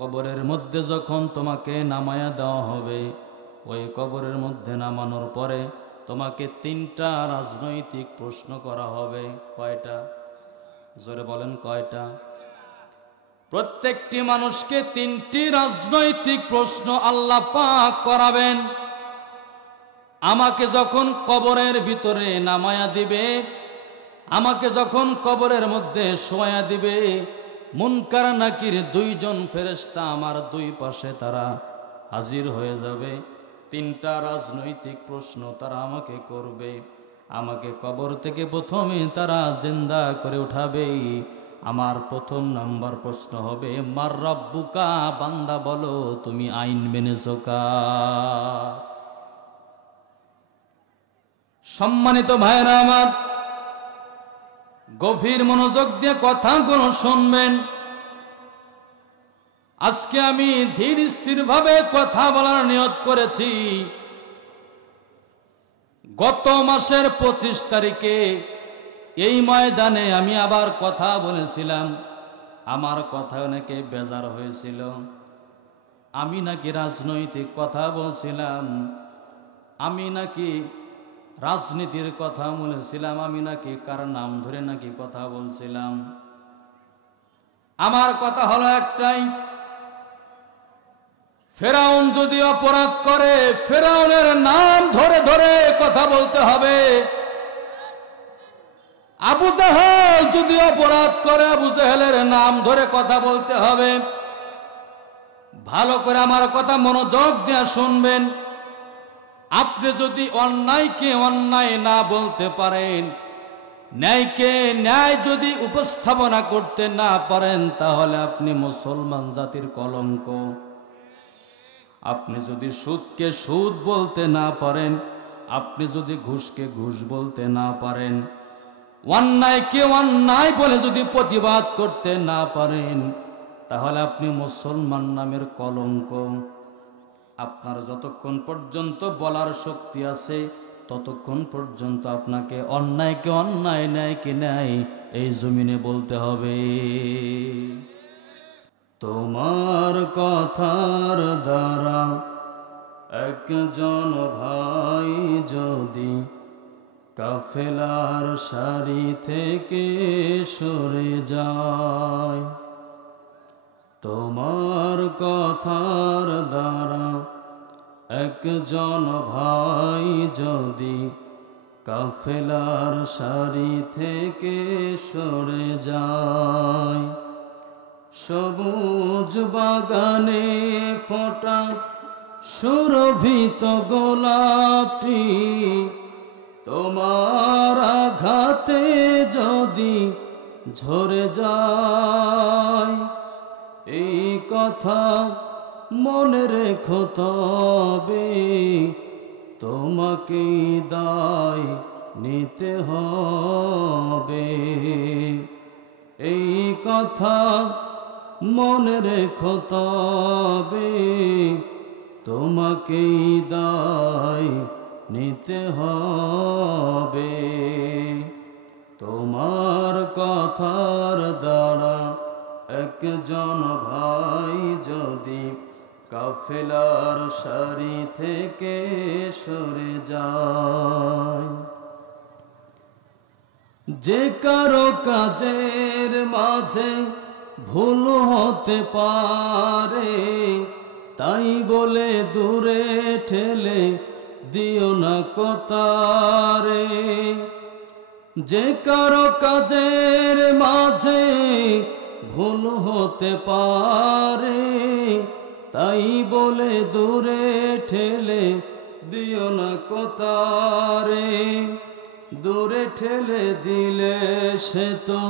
কবরের মধ্যে যখন তোমাকে নামায়া দেওয়া হবে, ওই কবরের মধ্যে নামানোর পরে তোমাকে 3টা রাজনৈতিক প্রশ্ন করা হবে। কয়টা? জোরে বলেন কয়টা? প্রত্যেকটি মানুষকে 3টি রাজনৈতিক প্রশ্ন আল্লাহ পাক করাবেন। আমাকে যখন কবরের ভিতরে নামায়া দিবে, আমাকে যখন কবরের মধ্যে শোয়া দিবে, মুনকার নাকির 2 জন ফেরেশতা আমার 2 পাশে তারা হাজির হয়ে যাবে। 3টা রাজনৈতিক প্রশ্ন তারা আমাকে করবে। আমাকে কবর থেকে প্রথমে তারা জিন্দা করে উঠাবে। আমার প্রথম নাম্বার প্রশ্ন হবে, মার রাব্বুকা, বান্দা বলো তুমি আইন মেনেছো কার? সম্মানিত ভাইরা আমার, গভীর মনোযোগ দিয়ে কথাগুলো শুনবেন। আজকে আমি ধীর স্থির ভাবে কথা বলার নিয়ত করেছি। গত মাসের 25 তারিখে এই ময়দানে আমি আবার কথা বলেছিলাম। আমার কথা অনেকে বেজার হয়েছিল। আমি নাকি রাজনৈতিক কথা বলছিলাম, আমি নাকি রাজনীতির কথা বলেছিলাম, আমি নাকি কার নাম ধরে নাকি কথা বলছিলাম। আমার কথা হলো একটাই, ফেরাউন যদি অপরাধ করে ফেরাউনের নাম ধরে ধরে কথা বলতে হবে। আবু জাহেল যদি অপরাধ করে আবু জাহেলের নাম ধরে কথা বলতে হবে। ভালো করে আমার কথা মনোযোগ দিয়ে শুনবেন। আপনি যদি অন্যায়কে অন্যায় না বলতে পারেন, ন্যায়কে ন্যায় যদি উপস্থাপনা করতে না পারেন, তাহলে আপনি মুসলমান জাতির কলঙ্ক। আপনি যদি সুদকে সুদ বলতে না পারেন, আপনি যদি ঘুষকে ঘুষ বলতে না পারেন, অন্যায়কে অন্যায় বলে যদি প্রতিবাদ করতে না পারেন, তাহলে আপনি মুসলমান নামের কলঙ্ক। আপনার যতক্ষণ পর্যন্ত বলার শক্তি আছে ততক্ষণ পর্যন্ত আপনাকে অন্যায়কে অন্যায়, ন্যায়কে ন্যায় এই জমিনে বলতে হবে। তোমার কথার দ্বারা একজন ভাই যদি কাফেলার সারি থেকে সরে যায়, তোমার কথার দ্বারা একজন ভাই যদি কাফেলার সারি থেকে সরে যায়, সবুজ বাগানে ফোটা সুরভিত গোলাপটি তোমার আঘাতে যদি ঝরে যায়, এই কথা মনে রেখো, তবে তোমাকে দায় নিতে হবে। এই কথা মনে রেখো, তবে তোমাকে দায় নিতে হবে। তোমার কথার দ্বারা একজন ভাই যদি কাফেলার সারি থেকে সরে যায়, যে কারো কাজের মাঝে ভুল হতে পারে, তাই বলে দূরে ঠেলে দিও না কতারে। যে কারো কাজের মাঝে ভুল হতে পারে, তাই বলে দূরে ঠেলে দিও না কতারে। দূরে ঠেলে দিলে সে তো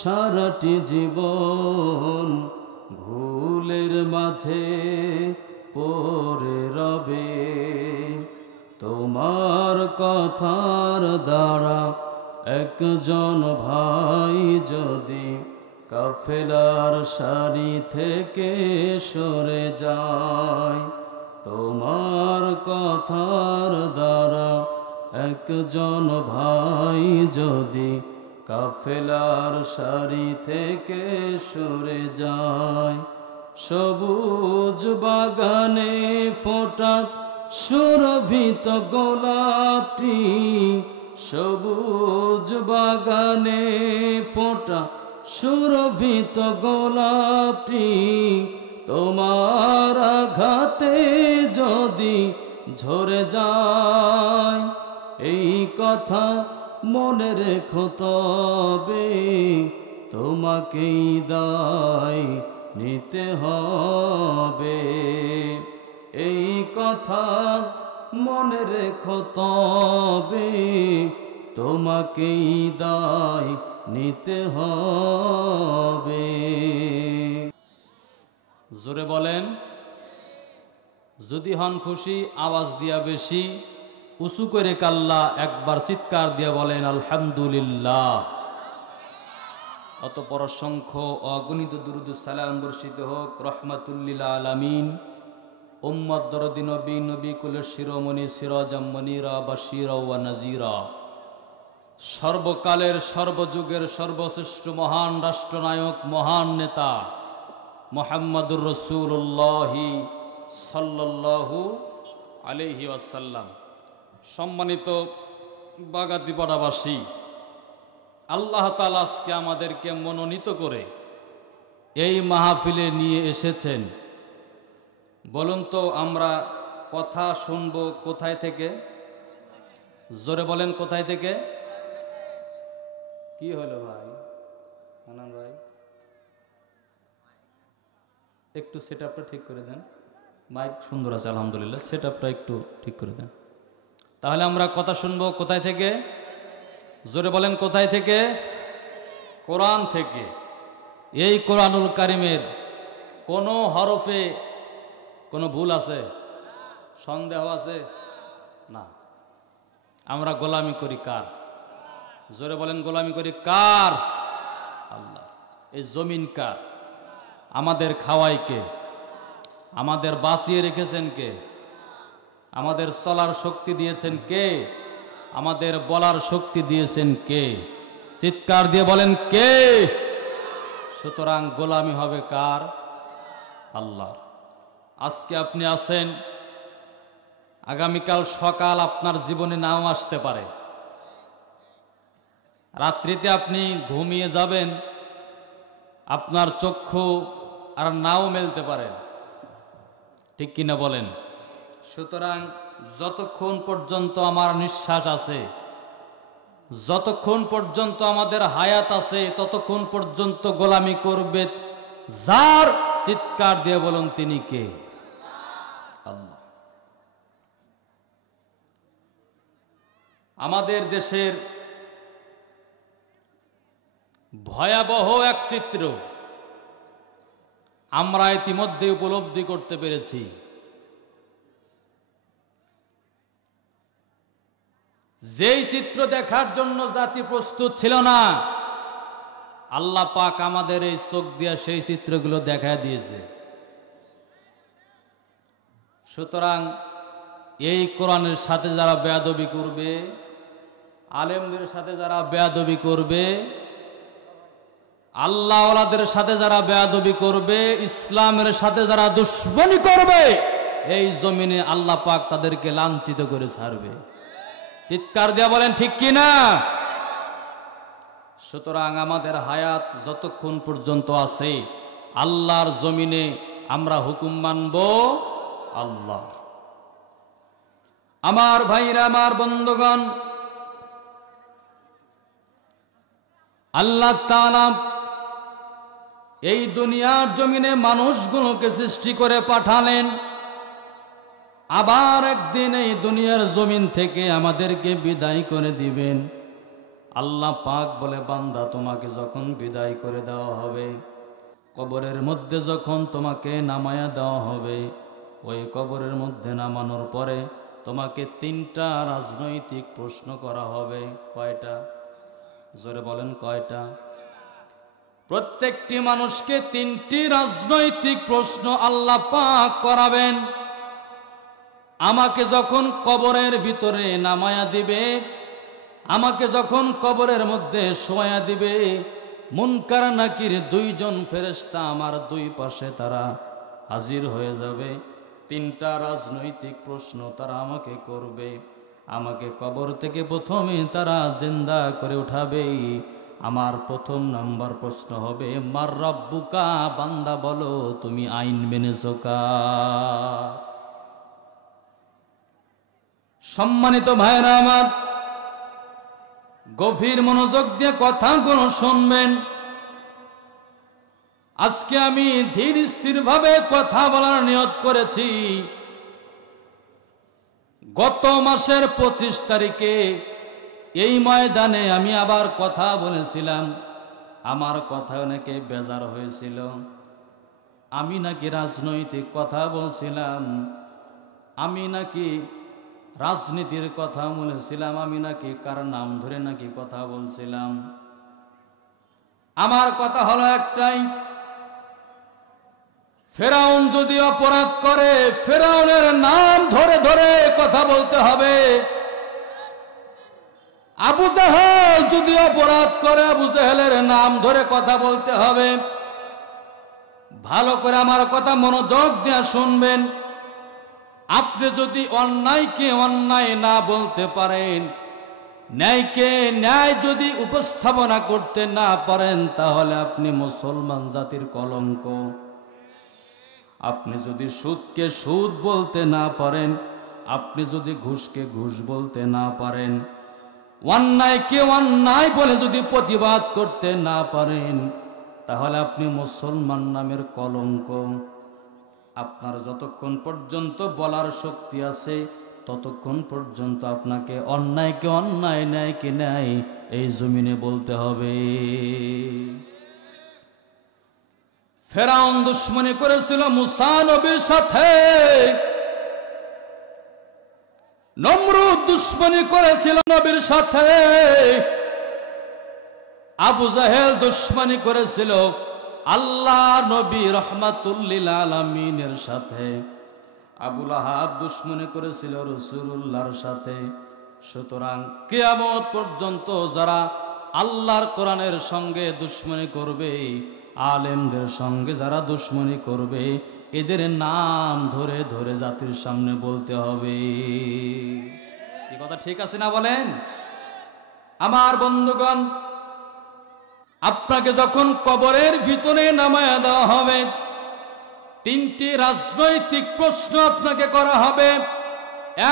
সারাটি জীবন ভুলের মাঝে পড়ে রবে। তোমার কথার দ্বারা একজন ভাই যদি কাফেলার সারি থেকে সরে যায়, তোমার কথার দ্বারা একজন ভাই যদি কাফেলার সারি থেকে সরে যায়, সবুজ বাগানে ফোটা সুরভিত গোলাপটি, সবুজ বাগানে ফোটা সুরভিত গোলাপটি, তোমার আঘাতে যদি ঝরে যায়, এই কথা মনে রেখো তবে তোমাকেই দায় নিতে হবে। এই কথা মনে রেখো তবে তোমাকেই দায় নিতে হবে। জোরে বলেন। যদি হন খুশি আওয়াজ দিয়া বেশি, উঁচু করে কাল্লা একবার চিৎকার দিয়া বলেন আলহামদুলিল্লাহ। অতঃপর অসংখ্য অগণিত দুরূদ সালাম বর্ষিত হোক রহমাতুল্লিল আলামিন উম্মত দরদি নবী, নবী কুলের শিরোমণি, সিরাজাম মুনীরা বাশীরা ওয়া নাযীরা, সর্বকালের সর্বযুগের সর্বশ্রেষ্ঠ মহান রাষ্ট্রনায়ক, মহান নেতা মুহাম্মদুর রাসূলুল্লাহ সাল্লাল্লাহু আলাইহি ওয়াসাল্লাম। সম্মানিত বাগাতিপাড়াবাসী, আল্লাহ তাআলা আজকে আমাদেরকে মনোনীত করে এই মাহফিলে নিয়ে এসেছেন। বলুন তো আমরা কথা শুনবো কোথায় থেকে? জোরে বলেন, কোথায় থেকে? কি হলো ভাই হানান ভাই, একটু সেট আপটা ঠিক করে দেন। মাইক সুন্দর আছে আলহামদুলিল্লাহ, সেট আপটা একটু ঠিক করে দেন। তাহলে আমরা কথা শুনবো কোথায় থেকে? জোরে বলেন, কোথায় থেকে? কোরআন থেকে। এই কোরআনুল কারিমের কোনো হরফে কোনো ভুল আছে? সন্দেহ আছে? না। আমরা গোলামি করি কার? জোরে বলেন, গোলামি করি কার? আল্লাহ। এই জমিন কার? আমাদের খাওয়াই কে? আমাদের বাঁচিয়ে রেখেছেন কে? আমাদের চলার শক্তি দিয়েছেন কে? আমাদের বলার শক্তি দিয়েছেন কে? চিৎকার দিয়ে বলেন কে? সুতরাং গোলামি হবে কার? আল্লাহ। আজকে আপনি আছেন, আগামীকাল সকাল আপনার জীবনে নাও আসতে পারে। রাত্রিতে আপনি ঘুমিয়ে যাবেন, আপনার চক্ষু আর নাও মেলতে পারেন, ঠিক কিনা বলেন? সুতরাং যতক্ষণ পর্যন্ত আমার নিঃশ্বাস আছে, যতক্ষণ পর্যন্ত আমাদের হায়াত আছে, ততক্ষণ পর্যন্ত গোলামি করবে যার, চিৎকার দিয়ে বলুন তিনি কে? আল্লাহ। আমাদের দেশের ভয়াবহ এক চিত্র আমরা ইতিমধ্যে উপলব্ধি করতে পেরেছি। যেই চিত্র দেখার জন্য জাতি প্রস্তুত ছিল না, আল্লাহ পাক আমাদের এই চোখ দিয়া সেই চিত্রগুলো দেখায় দিয়েছে। সুতরাং এই কোরআনের সাথে যারা বেয়াদবি করবে, আলেমদের সাথে যারা বেয়াদবি করবে, আল্লাহ ওয়ালাদের সাথে যারা বেয়াদবি করবে, ইসলামের সাথে যারা দুশ্মনী করবে, এই জমিনে আল্লাহ পাক তাদেরকে লাঞ্ছিত করে ছাড়বে। চিৎকার দিয়া বলেন ঠিক কিনা? সুতরাং আমাদের হায়াত যতক্ষণ পর্যন্ত আছে, আল্লাহর জমিনে আমরা হুকুম মানব আল্লাহ। আমার ভাইরা, আমার বন্ধুগণ, আল্লাহ তাআলা এই দুনিয়ার জমিনে মানুষগুলোকে সৃষ্টি করে পাঠালেন, আবার একদিন এই দুনিয়ার জমিন থেকে আমাদেরকে বিদায় করে দিবেন। আল্লাহ পাক বলে, বান্দা তোমাকে যখন বিদায় করে দেওয়া হবে, কবরের মধ্যে যখন তোমাকে নামায়া দেওয়া হবে, ওই কবরের মধ্যে নামানোর পরে তোমাকে 3টা রাজনৈতিক প্রশ্ন করা হবে। কয়টা? জোরে বলেন কয়টা? প্রত্যেকটি মানুষকে 3টি রাজনৈতিক প্রশ্ন আল্লাহ পাক করাবেন। আমাকে যখন কবরের ভিতরে নামায়া দিবে, আমাকে যখন কবরের মধ্যে শোয়া দিবে, মুনকার নাকির দুইজন ফেরেশতা আমার দুই পাশে তারা হাজির হয়ে যাবে। তিনটা রাজনৈতিক প্রশ্ন তারা আমাকে করবে। আমাকে কবর থেকে প্রথমে তারা জিন্দা করে উঠাবে। আমার প্রথম নাম্বার প্রশ্ন হবে, মার রব্বুকা, বান্দা বলো তুমি আইন মেনেছো কার? সম্মানিত ভাইরা আমার, গভীর মনোযোগ দিয়ে কথাগুলো শুনবেন। আজকে আমি ধীর স্থির ভাবে কথা বলার নিয়ত করেছি। গত মাসের 25 তারিখে এই ময়দানে আমি আবার কথা বলেছিলাম। আমার কথা অনেকে বেজার হয়েছিল। আমি নাকি রাজনৈতিক কথা বলছিলাম, আমি নাকি রাজনীতির কথা বলেছিলাম, আমি নাকি কার নাম ধরে নাকি কথা বলছিলাম। আমার কথা হলো একটাই, ফেরাউন যদি অপরাধ করে ফেরাউনের নাম ধরে ধরে কথা বলতে হবে। আবু জাহেল যদি অপরাধ করে আবু জাহেলের নাম ধরে কথা বলতে হবে। ভালো করে আমার কথা মনোযোগ দিয়ে শুনবেন। আপনি যদি অন্যায়কে অন্যায় না বলতে পারেন, ন্যায়কে ন্যায় যদি উপস্থাপনা করতে না পারেন, তাহলে আপনি মুসলমান জাতির কলঙ্ক। আপনি যদি সুদকে সুদ বলতে না পারেন, আপনি যদি ঘুষকে ঘুষ বলতে না পারেন, অন্যায়কে অন্যায় বলে যদি প্রতিবাদ করতে না পারেন, তাহলে আপনি মুসলমান নামের কলঙ্ক। আপনার যতক্ষণ পর্যন্ত বলার শক্তি আছে ততক্ষণ পর্যন্ত আপনাকে অন্যায়কে অন্যায়, ন্যায়কে ন্যায় এই জমিনে বলতে হবে। ফেরাউন দুশ্মনী করেছিল মুসা নবীর সাথে, নমরুদ দুশ্মনী করেছিল নবীর সাথে, আবু জাহেল দুশ্মনী করেছিল আল্লাহ নবী রহমাতুল্লিল আলামিনের সাথে, আবু লাহাব দুশ্মনী করেছিল রাসূলুল্লাহর সাথে। সুতরাং কিয়ামত পর্যন্ত যারা আল্লাহর কোরআনের সঙ্গে দুশ্মনী করবে, আলেমদের সঙ্গে যারা দুশ্মনী করবে, এদের নাম ধরে ধরে জাতির সামনে বলতে হবে। এই কথা ঠিক আছে না বলেন? আমার বন্ধুগণ, আপনাকে যখন কবরের ভিতরে নামায়া দেওয়া হবে, তিনটি রাজনৈতিক প্রশ্ন আপনাকে করা হবে।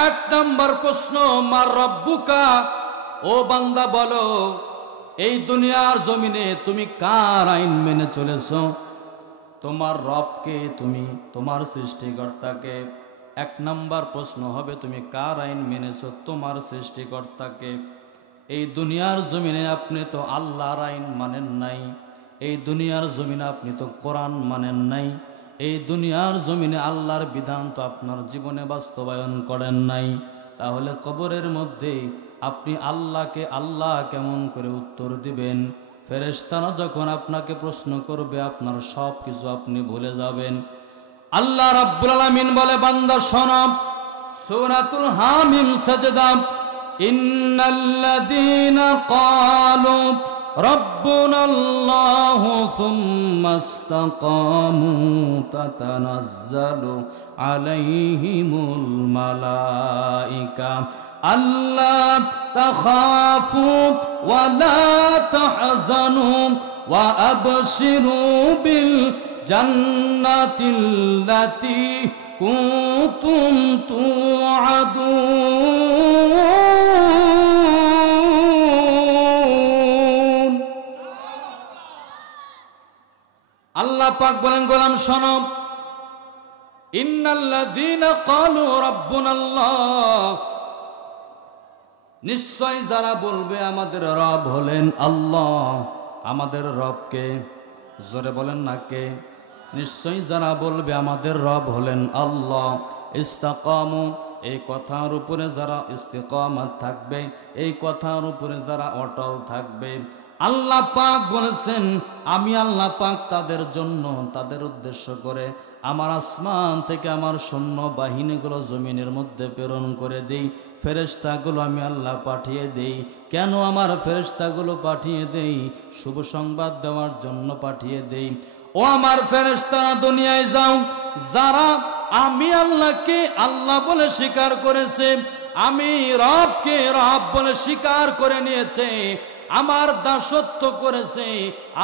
এক নম্বর প্রশ্ন, মার রব্বুকা, ও বান্দা বলো এই দুনিয়ার জমিনে তুমি কার আইন মেনে চলেছ? তোমার রবকে, তুমি তোমার সৃষ্টিকর্তাকে। এক নম্বর প্রশ্ন হবে, তুমি কার আইন মেনেছ? তোমার সৃষ্টিকর্তাকে। এই দুনিয়ার জমিনে আপনি তো আল্লাহর আইন মানেন নাই, এই দুনিয়ার জমিনে আপনি তো কোরআন মানেন নাই, এই দুনিয়ার জমিনে আল্লাহর বিধান তো আপনার জীবনে বাস্তবায়ন করেন নাই। তাহলে কবরের মধ্যে আপনি আল্লাহকে আল্লাহ কেমন করে উত্তর দিবেন? ফেরেশতারা যখন আপনাকে প্রশ্ন করবে, আপনার সব কিছু আপনি ভুলে যাবেন। আল্লাহ রাব্বুল আলামিন বলে, বান্দা শোনো, সূরাতুল হামিম সাজদা, ইন্নাল্লাযীনা ক্বালু রাব্বুনাল্লাহু সুম্মা ইসতাকামু তাতানাজ্জালু আলাইহিমুল মালায়েকা আল্লা তাখাফু ওয়া লা তাহজানু ওয়া আবশিরু বিল জান্নাতিল্লাতী কুনতুম তুআদুন। আল্লাহ পাক বলেন, গোলাম শোনো, ইন্নাল্লাযীনা ক্বালু রাব্বুনাল্লাহ, নিশ্চয় যারা বলবে আমাদের রব হলেন আল্লাহ। আমাদের রবকে জোরে বলেন না কে? নিশ্চয় যারা বলবে আমাদের রব হলেন আল্লাহ, ইস্তাকামু, এই কথার উপরে যারা ইস্তিকামাত থাকবে, এই কথার উপরে যারা অটল থাকবে, আল্লাহ পাক বলেছেন আমি আল্লাহ পাক তাদের জন্য, তাদের উদ্দেশ্য করে আমার আসমান থেকে আমার সৈন্য বাহিনীগুলো জমিনের মধ্যে প্রেরণ করে দেই, ফেরেশতাগুলো আমি আল্লাহ পাঠিয়ে দেই। কেন আমার ফেরেশতাগুলো পাঠিয়ে দেই? শুভ সংবাদ দেওয়ার জন্য পাঠিয়ে দেই। ও আমার ফেরেশতারা, দুনিয়ায় যাও, যারা আমি আল্লাহকে আল্লাহ বলে স্বীকার করেছে, আমি রবকে রব বলে স্বীকার করে নিয়েছে, আমার দাসত্ব করেছে,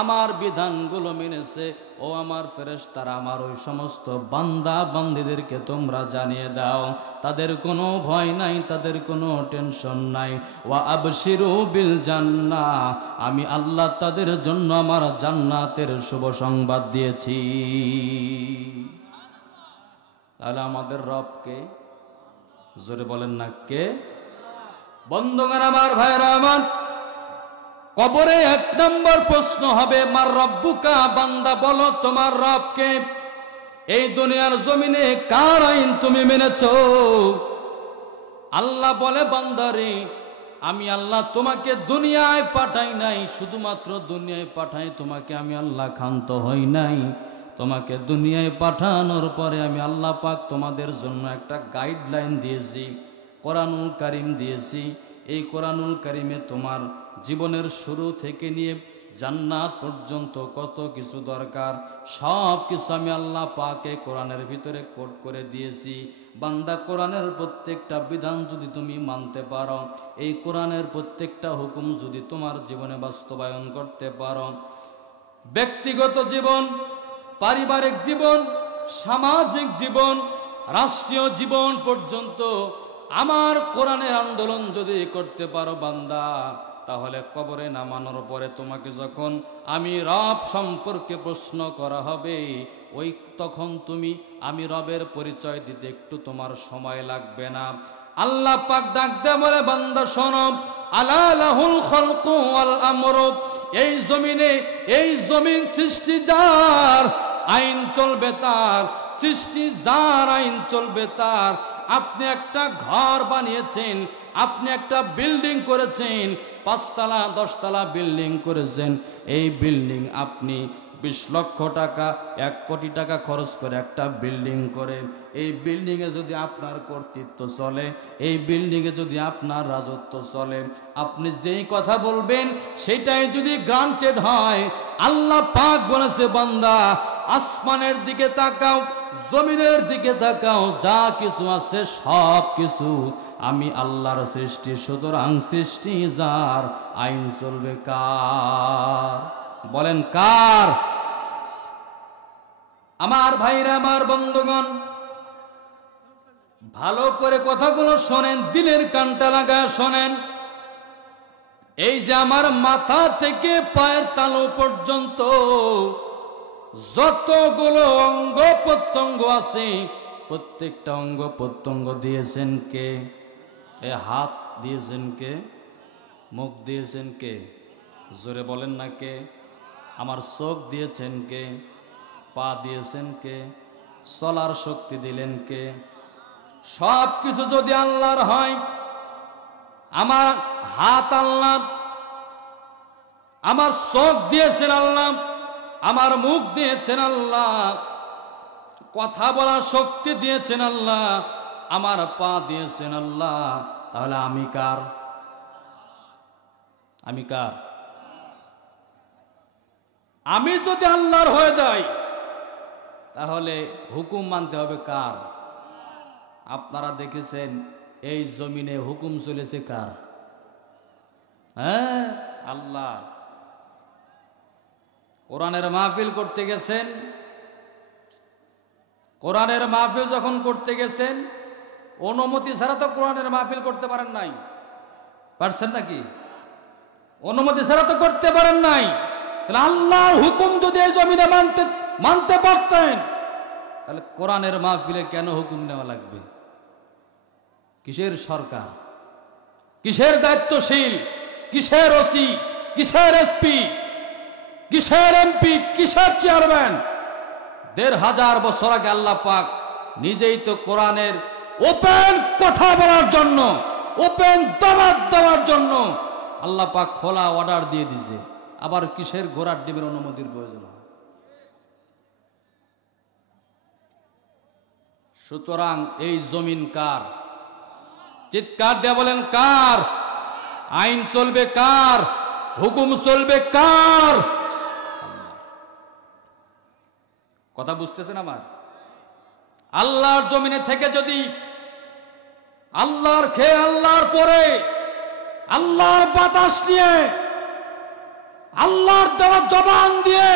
আমার বিধানগুলো মেনেছে, ও আমার ফেরেশতারা, আমার ওই সমস্ত বান্দা বান্দীদেরকে তোমরা জানিয়ে দাও, তাদের কোনো ভয় নাই, তাদের কোনো টেনশন নাই। ওয়া আবশিরু বিল জান্নাহ, আমি আল্লাহ তাদের জন্য আমার জান্নাতের শুভ সংবাদ দিয়েছি। তাহলে আমাদের রবকে, জোরে বলেন না কে? বন্ধুগণ আমার, ভাইরা আমার, কবরে 1 নম্বর প্রশ্ন হবে, মার রব্বুকা, বান্দা বলো তোমার রবকে। এই দুনিয়ার জমিনে কার আইন তুমি মেনেছো? আল্লাহ বলে, বান্দারে, আমি আল্লাহ তোমাকে দুনিয়ায় পাঠাই নাই, শুধুমাত্র দুনিয়ায় পাঠাই তোমাকে আমি আল্লাহ ক্ষান্ত হই নাই। তোমাকে দুনিয়ায় পাঠানোর পরে আমি আল্লাহ পাক তোমাদের জন্য একটা গাইডলাইন দিয়েছি, কোরআনুল কারীম দিয়েছি। এই কোরআনুল কারীমে তোমার জীবনের শুরু থেকে নিয়ে জান্নাত পর্যন্ত কত কিছু দরকার, সব কিছু আমি আল্লাহ পাকে কোরআনের ভিতরে কোড করে দিয়েছি। বান্দা, কোরআনের প্রত্যেকটা বিধান যদি তুমি মানতে পারো, এই কোরআনের প্রত্যেকটা হুকুম যদি তোমার জীবনে বাস্তবায়ন করতে পারো, ব্যক্তিগত জীবন, পারিবারিক জীবন, সামাজিক জীবন, রাষ্ট্রীয় জীবন পর্যন্ত আমার কোরআনের আন্দোলন যদি করতে পারো বান্দা, তাহলে কবরে নামানোর পরে তোমাকে যখন আমি রব সম্পর্কে প্রশ্ন করা হবে, ওই তখন তুমি আমি রবের পরিচয় দিতে একটু তোমার সময় লাগবে না। আল্লাহ পাক ডাক দেয়া বলে, বান্দা শোনো, আলা লাহুল খালকু ওয়াল আমরু, এই জমিনে, এই জমিন সৃষ্টি যার, আইন চলবে তার, সৃষ্টি যার, আইন চলবে তার। আপনি একটা ঘর বানিয়েছেন, আপনি একটা বিল্ডিং করেছেন, 5 তলা 10 তলা বিল্ডিং করেছেন। এই বিল্ডিং আপনি 20 লক্ষ টাকা 1 কোটি টাকা খরচ করে একটা বিল্ডিং করে, এই বিল্ডিংয়ে যদি আপনার কর্তৃত্ব চলে, এই বিল্ডিংয়ে যদি আপনার রাজত্ব চলে, আপনি যেই কথা বলবেন সেটাই যদি গ্রান্টেড হয়, আল্লাহ পাক বলেছে, বান্দা আসমানের দিকে তাকাও, জমিনের দিকে তাকাও, যা কিছু আছে সব কিছু আমি আল্লাহর সৃষ্টি, সুতরাং সৃষ্টি যার, আইন চলবে কার? বলেন কার? আমার ভাইরা, আমার বন্ধুগণ, ভালো করে কথাগুলো শোনেন, দিলের কানটা লাগায় শোনেন। এই যে আমার মাথা থেকে পায়ের তালু পর্যন্ত যতগুলো অঙ্গ প্রত্যঙ্গ আছে, প্রত্যেকটা অঙ্গ প্রত্যঙ্গ দিয়েছেন কে? এ হাত দিয়েছেন কে? মুখ দিয়েছেন কে? জোরে বলেন না কে? আমার চোখ দিয়েছেন কে? পা দিয়েছেন কে? চলার শক্তি দিলেন কে? সব কিছু যদি আল্লাহর হয়, আমার হাত আল্লাহ, আমার চোখ দিয়েছেন আল্লাহ, আমার মুখ দিয়েছেন আল্লাহ, কথা বলার শক্তি দিয়েছেন আল্লাহ, আমার পা দিয়েছেন আল্লাহ, তাহলে আমি কার? আমি কার? আমি যদি আল্লাহর হয়ে যাই, তাহলে হুকুম মানতে হবে কার? আপনারা দেখেছেন এই জমিনে হুকুম চলেছে কার? হ্যাঁ, আল্লাহ। কোরআনের মাহফিল করতে গেছেন, কোরআনের মাহফিল যখন করতে গেছেন, অনুমতি ছাড়া তো কোরআনের মাহফিল করতে পারেন নাই। পারছেন নাকি? অনুমতি ছাড়া তো করতে পারেন নাই। তাহলে আল্লাহর হুকুম যদি এই জমিনে মানতে পারতেন, তাহলে কোরআনের মাহফিলে কেন হুকুম নেওয়া লাগবে? কিসের সরকার? কিসের দায়িত্বশীল? কিসের ওসি? কিসের এসপি? কিসের এমপি? কিসের চেয়ারম্যান? 1500 বছর আগে আল্লাহ পাক নিজেই তো কোরআনের ওপেন কথা বলার জন্য, ওপেন দাওয়াত দেওয়ার জন্য আল্লাহ পাক খোলা অর্ডার দিয়ে দিয়েছে। আবার কিসের ঘোড়ার ডিমের অনুমতির প্রয়োজন? সুতরাং এই জমিন কার? চিৎকার দিয়ে বলেন কার? আইন চলবে কার? হুকুম চলবে কার? কথা বুঝতেছেন আমার? আল্লাহর জমিনে থেকে যদি আল্লাহর খেয়ে আল্লাহর পরে আল্লাহর বাতাস নিয়ে আল্লাহর দেওয়া জবান দিয়ে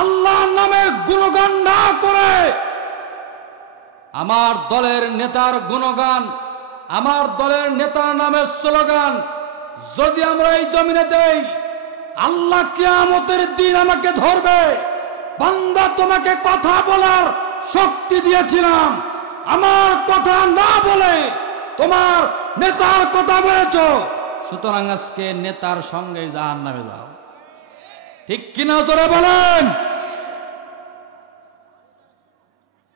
আল্লাহর নামের গুণগান না করে আমার দলের নেতার গুণগান, আমার দলের নেতার নামের স্লোগান যদি আমরা এই জমিনে দেই, আল্লাহ কিয়ামতের দিন আমাকে ধরবে, বান্দা তোমাকে কথা বলার শক্তি দিয়েছিলাম, আমার কথা না বলে তোমার নেতার কথা বলেছ, সুতরাং আজকে নেতার সঙ্গে জাহান্নামে যাও। ঠিক কিনা জোরে বলেন?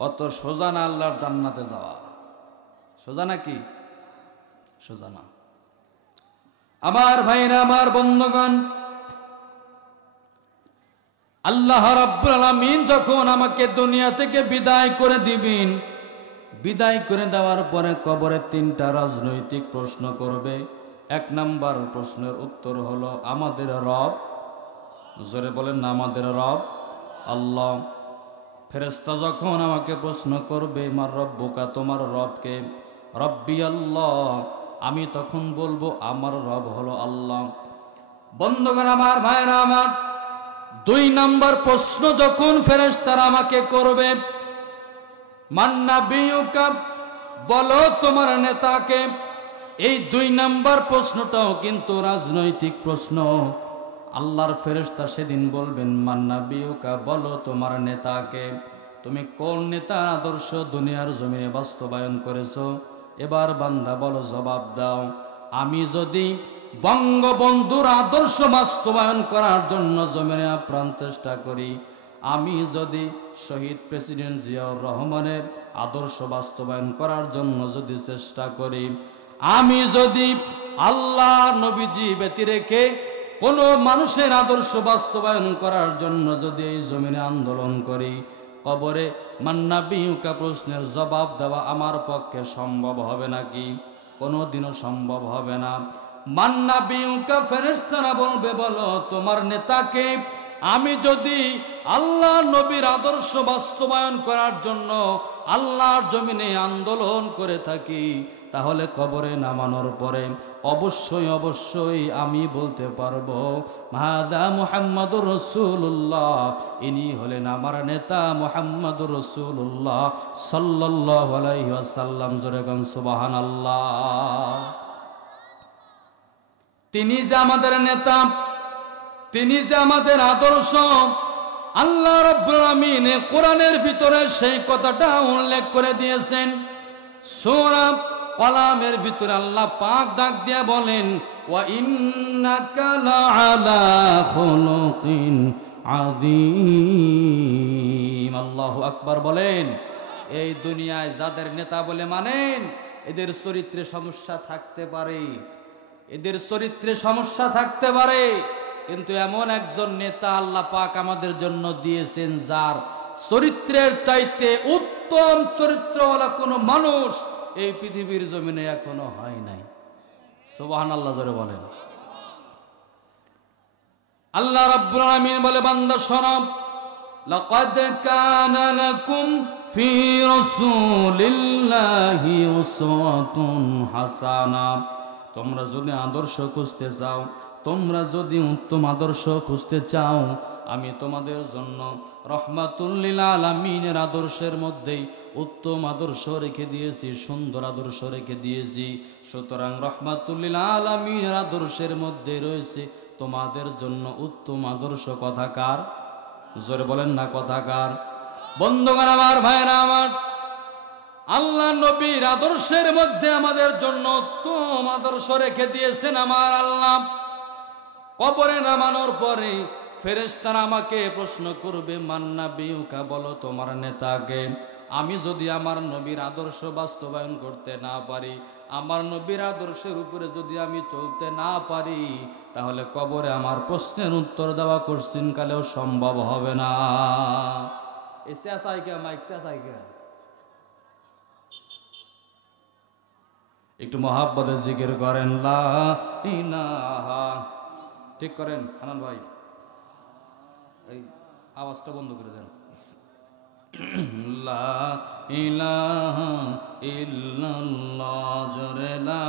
অত সোজা না আল্লাহর জান্নাতে যাওয়া। সোজা নাকি? সোজা না। আমার ভাইরা, আমার বন্ধুগণ, আল্লাহ রাব্বুল আলামিন যখন আমাকে দুনিয়া থেকে বিদায় করে দিবেন, বিদায় করে দেওয়ার পরে কবরে তিনটা রাজনৈতিক প্রশ্ন করবে। এক নাম্বার প্রশ্নের উত্তর হলো আমাদের রব। জোরে বলেন না, আমাদের রব আল্লাহ। ফেরেশতা যখন আমাকে প্রশ্ন করবে মার রব্বুকা, তোমার রবকে? রব্বি আল্লাহ। আমি তখন বলবো আমার রব হলো আল্লাহ। বন্ধুগণ আমার, ভাইরা আমার, দুই নাম্বার প্রশ্ন যখন ফেরেশতারা আমাকে করবে, মান নাবিয়ুকা, বলো তোমার নেতাকে। এই দুই নাম্বার প্রশ্নটাও কিন্তু রাজনৈতিক প্রশ্ন। আল্লাহর ফেরেশতা সেদিন বলবেন মান নাবিয়ুকা, বলো তোমার নেতাকে। তুমি কোন নেতার আদর্শ দুনিয়ার জমিনে বাস্তবায়ন করেছো? এবার বান্দা বলো, জবাব দাও। আমি যদি বঙ্গবন্ধুর আদর্শ বাস্তবায়ন করার জন্য জমিনে আপ্রাণ চেষ্টা করি, আমি যদি শহীদ প্রেসিডেন্ট জিয়াউর রহমানের আদর্শ বাস্তবায়ন করার জন্য যদি চেষ্টা করি, আমি যদি আল্লাহ নবীজি ব্যতি রেখে কোনো মানুষের আদর্শ বাস্তবায়ন করার জন্য যদি এই জমিনে আন্দোলন করি, কবরে মান্নাবিউকা প্রশ্নের জবাব দেওয়া আমার পক্ষে সম্ভব হবে নাকি? কোনোদিনও সম্ভব হবে না। মান্নাবিউকা, ফেরেশতারা বলবে বলো তোমার নেতাকে। আমি যদি আল্লাহ নবীর আদর্শ বাস্তবায়ন করার জন্য আল্লাহর জমিনে আন্দোলন করে থাকি, তাহলে কবরে নামানোর পরে অবশ্যই অবশ্যই আমি বলতে পারবো হাদা মুহাম্মাদুর রাসূলুল্লাহ, ইনি হলেন আমার নেতা মুহাম্মাদুর রাসূলুল্লাহ সাল্লাল্লাহু আলাইহি ওয়াসাল্লাম। জোরে গান সুবহানাল্লাহ। তিনি যে আমাদের নেতা, তিনি যে আমাদের আদর্শ, আল্লাহ রাব্বুল আমিন কোরআনের ভিতরে সেই কথাটা উল্লেখ করে দিয়েছেন। সূরা কলামের ভিতরে আল্লাহ পাক ডাক দিয়া বলেন, ওয়া ইন্নাকা লাআলা খুলুকিন আযীম। আল্লাহু আকবার বলেন। এই দুনিয়ায় যাদের নেতা বলে মানেন, এদের চরিত্রে সমস্যা থাকতে পারে, এদের চরিত্রে সমস্যা থাকতে পারে, কিন্তু এমন একজন নেতা আল্লাহ পাক আমাদের জন্য দিয়েছেন যার চরিত্রের চাইতে উত্তম চরিত্রওয়ালা কোনো মানুষ এই পৃথিবীর জমিনে এখনো হয় নাই। সুবহানাল্লাহ জোরে বলেন। আল্লাহ রাব্বুল আলামিন বলে, বান্দা শোনো, লাকাদ কানা লাকুম ফি রাসূলিল্লাহি উসওয়াতুন হাসানা। তোমরা যদি আদর্শ খুঁজতে চাও, তোমরা যদি উত্তম আদর্শ খুঁজতে চাও, আমি তোমাদের জন্য রহমাতুল লিল আলামিনের আদর্শের মধ্যেই উত্তম আদর্শ রেখে দিয়েছি, সুন্দর আদর্শ রেখে দিয়েছি। সুতরাং রহমাতুল লিল আলামিনের আদর্শের মধ্যে রয়েছে তোমাদের জন্য উত্তম আদর্শ। কথাকার? জোরে বলেন না, কথাকার? বন্ধুগণ আমার, ভাইরা আমার, আল্লাহ নবীর আদর্শের মধ্যে আমাদের জন্য উত্তম আদর্শ রেখে দিয়েছেন আমার আল্লাহ। কবরে নামানোর পরে ফেরেশতারা আমাকে প্রশ্ন করবে, মান নাবিয়ুকা, বলো তোমার নেতাকে। আমি যদি আমার নবীর আদর্শ বাস্তবায়ন করতে না পারি, আমার নবীর আদর্শের উপরে যদি আমি চলতে না পারি, তাহলে কবরে আমার প্রশ্নের উত্তর দেওয়া কোশ্চিন কালেও সম্ভব হবে না। এসে আসাইকা মাইক সে আসাইকা একটু মহাব্বতে জিকির করেন লা ইলাহা। ঠিক করেন হানান ভাই, এই আওয়াজটা বন্ধ করে দেন। লা ইলাহা ইল্লাল্লাহ, জোরে লা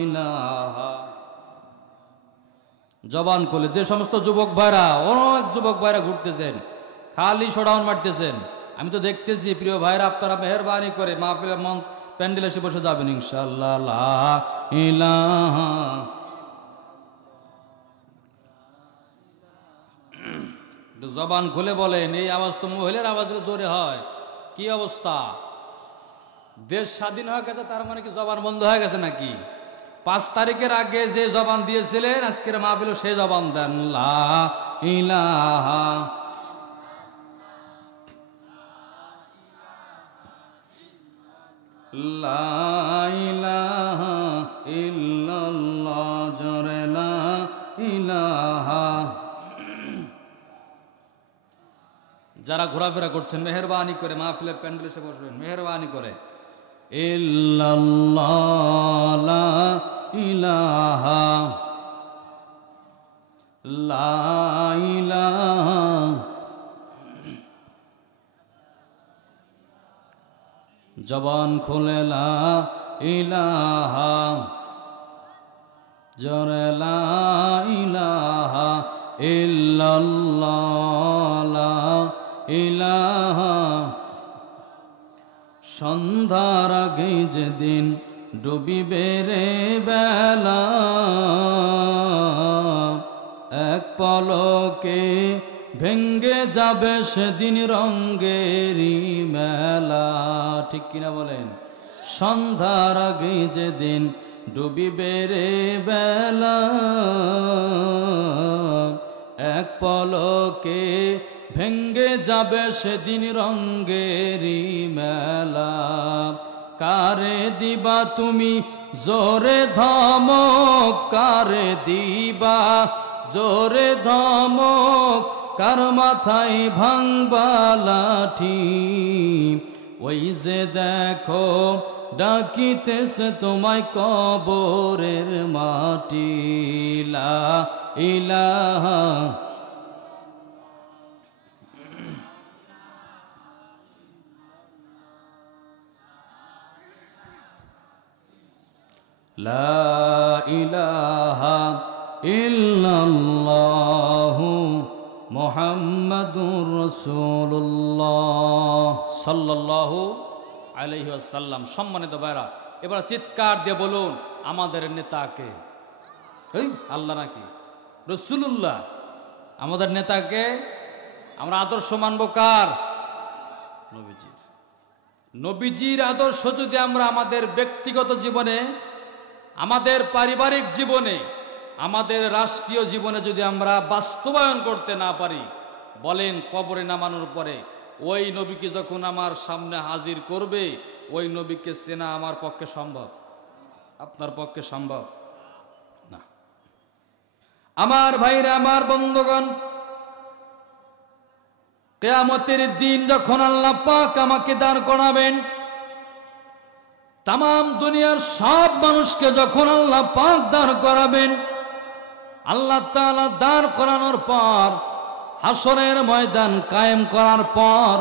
ইলাহা। জবান খুলে যে সমস্ত যুবক ভাইরা, অনেক যুবক ভাইরা ঘুরতেছেন, খালি শোডাউন মারতেছেন, আমি তো দেখতেছি প্রিয় ভাইরা, আপনারা মেহরবানি করে মাহফিলের মন প্যান্ডেলে এসে বসে যাবেন ইনশাআল্লাহ। লা ইলাহা, জবান খুলে বলেন। এই আওয়াজ তো মোবাইলের আওয়াজ জোরে হয়, কি অবস্থা? দেশ স্বাধীন হয়ে গেছে, তার মানে কি জবান বন্ধ হয়ে গেছে নাকি? 5 তারিখের আগে যে জবান দিয়েছিলেন, আজকের মাহফিলে সেই জবান দেন। লা ইলাহা, লা ইলাহা ইল্লাল্লাহ, জোরে লা ইলাহা। যারা ঘোরাফেরা করছেন মেহরবানি করে মাহফিলের প্যান্ডেলে এসে বসবেন, মেহরবানি করে। ইল্লাল্লাহ লা ইলাহা, লা ইলাহা, জবান খুলে লা ইলাহা, জোরে লা ইলাহা ইল্লাল্লাহ লা ইলাহা। সন্ধ্যার আগে যেদিন ডুবিবে রে বেলা, এক পলকে ভেঙ্গে যাবে সেদিন রঙ্গেরই মেলা। ঠিক কিনা বলেন? সন্ধ্যার আগে যেদিন ডুবিবে রে বেলা, এক পলকে ভেঙ্গে যাবে সেদিন রঙ্গেরই মেলা। কারে দিবা তুমি জোরে ধমক, কারে দিবা জোরে ধমক, কার মাথায় ভাঙবা লাঠি। ওই যে দেখো ডাকিতেছে তোমায় কবরের মাটি। লা ইলাহা, লা ইলাহা ইল্লাল্লাহু মুহাম্মাদুর রাসূলুল্লাহ সাল্লাল্লাহু আলাইহি ওয়াসাল্লাম। সম্মানিত ভাইরা, এবার চিৎকার দিয়ে বলুন আমাদের নেতাকে। এই আল্লাহ নাকি রাসূলুল্লাহ? আমাদের নেতাকে আমরা আদর্শ মানব কার? নবীজির। নবীজির আদর্শ যদি আমরা আমাদের ব্যক্তিগত জীবনে, আমাদের পারিবারিক জীবনে, আমাদের রাষ্ট্রীয় জীবনে যদি আমরা বাস্তবায়ন করতে না পারি, বলেন কবরে নামানোর পরে ওই নবীকে যখন আমার সামনে হাজির করবে, ওই নবীকে চেনা আমার পক্ষে সম্ভব? আপনার পক্ষে সম্ভব না। আমার ভাইরা, আমার বন্ধুগণ, কিয়ামতের দিন যখন আল্লাহ পাক আমাকে দাঁড় করাবেন, তাম দুনিয়ার সব মানুষকে যখন আল্লাহ পাক দাঁড় করাবেন, আল্লাহ তাআলা দাঁড় করানোর পর, হাসরের ময়দান কায়েম করার পর,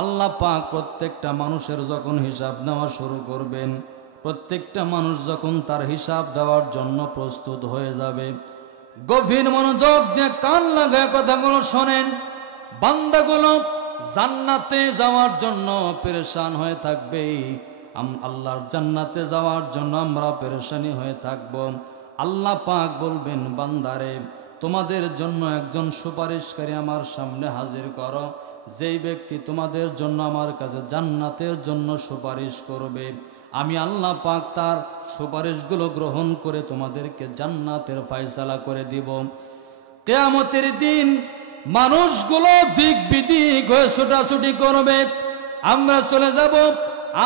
আল্লাহ পাক প্রত্যেকটা মানুষের যখন হিসাব নেওয়া শুরু করবেন, প্রত্যেকটা মানুষ যখন তার হিসাব দেওয়ার জন্য প্রস্তুত হয়ে যাবে, গভীর মনোযোগ দিয়ে কান লাগায় কথাগুলো শোনেন। বান্দাগুলো জান্নাতে যাওয়ার জন্য পেরেশান হয়ে থাকবে, আল্লাহর জান্নাতে যাওয়ার জন্য আমরা পেরেশানি হয়ে থাকব। আল্লাহ পাক বলবেন, বান্দারে তোমাদের জন্য একজন সুপারিশকারী আমার সামনে হাজির করো, যেই ব্যক্তি তোমাদের জন্য আমার কাছে জান্নাতের জন্য সুপারিশ করবে। আমি আল্লাহ পাক তার সুপারিশগুলো গ্রহণ করে তোমাদেরকে জান্নাতের ফয়সালা করে দিব। কিয়ামতের দিন মানুষগুলো দিক বিদিক হয়ে ছোটাছুটি করবে। আমরা চলে যাব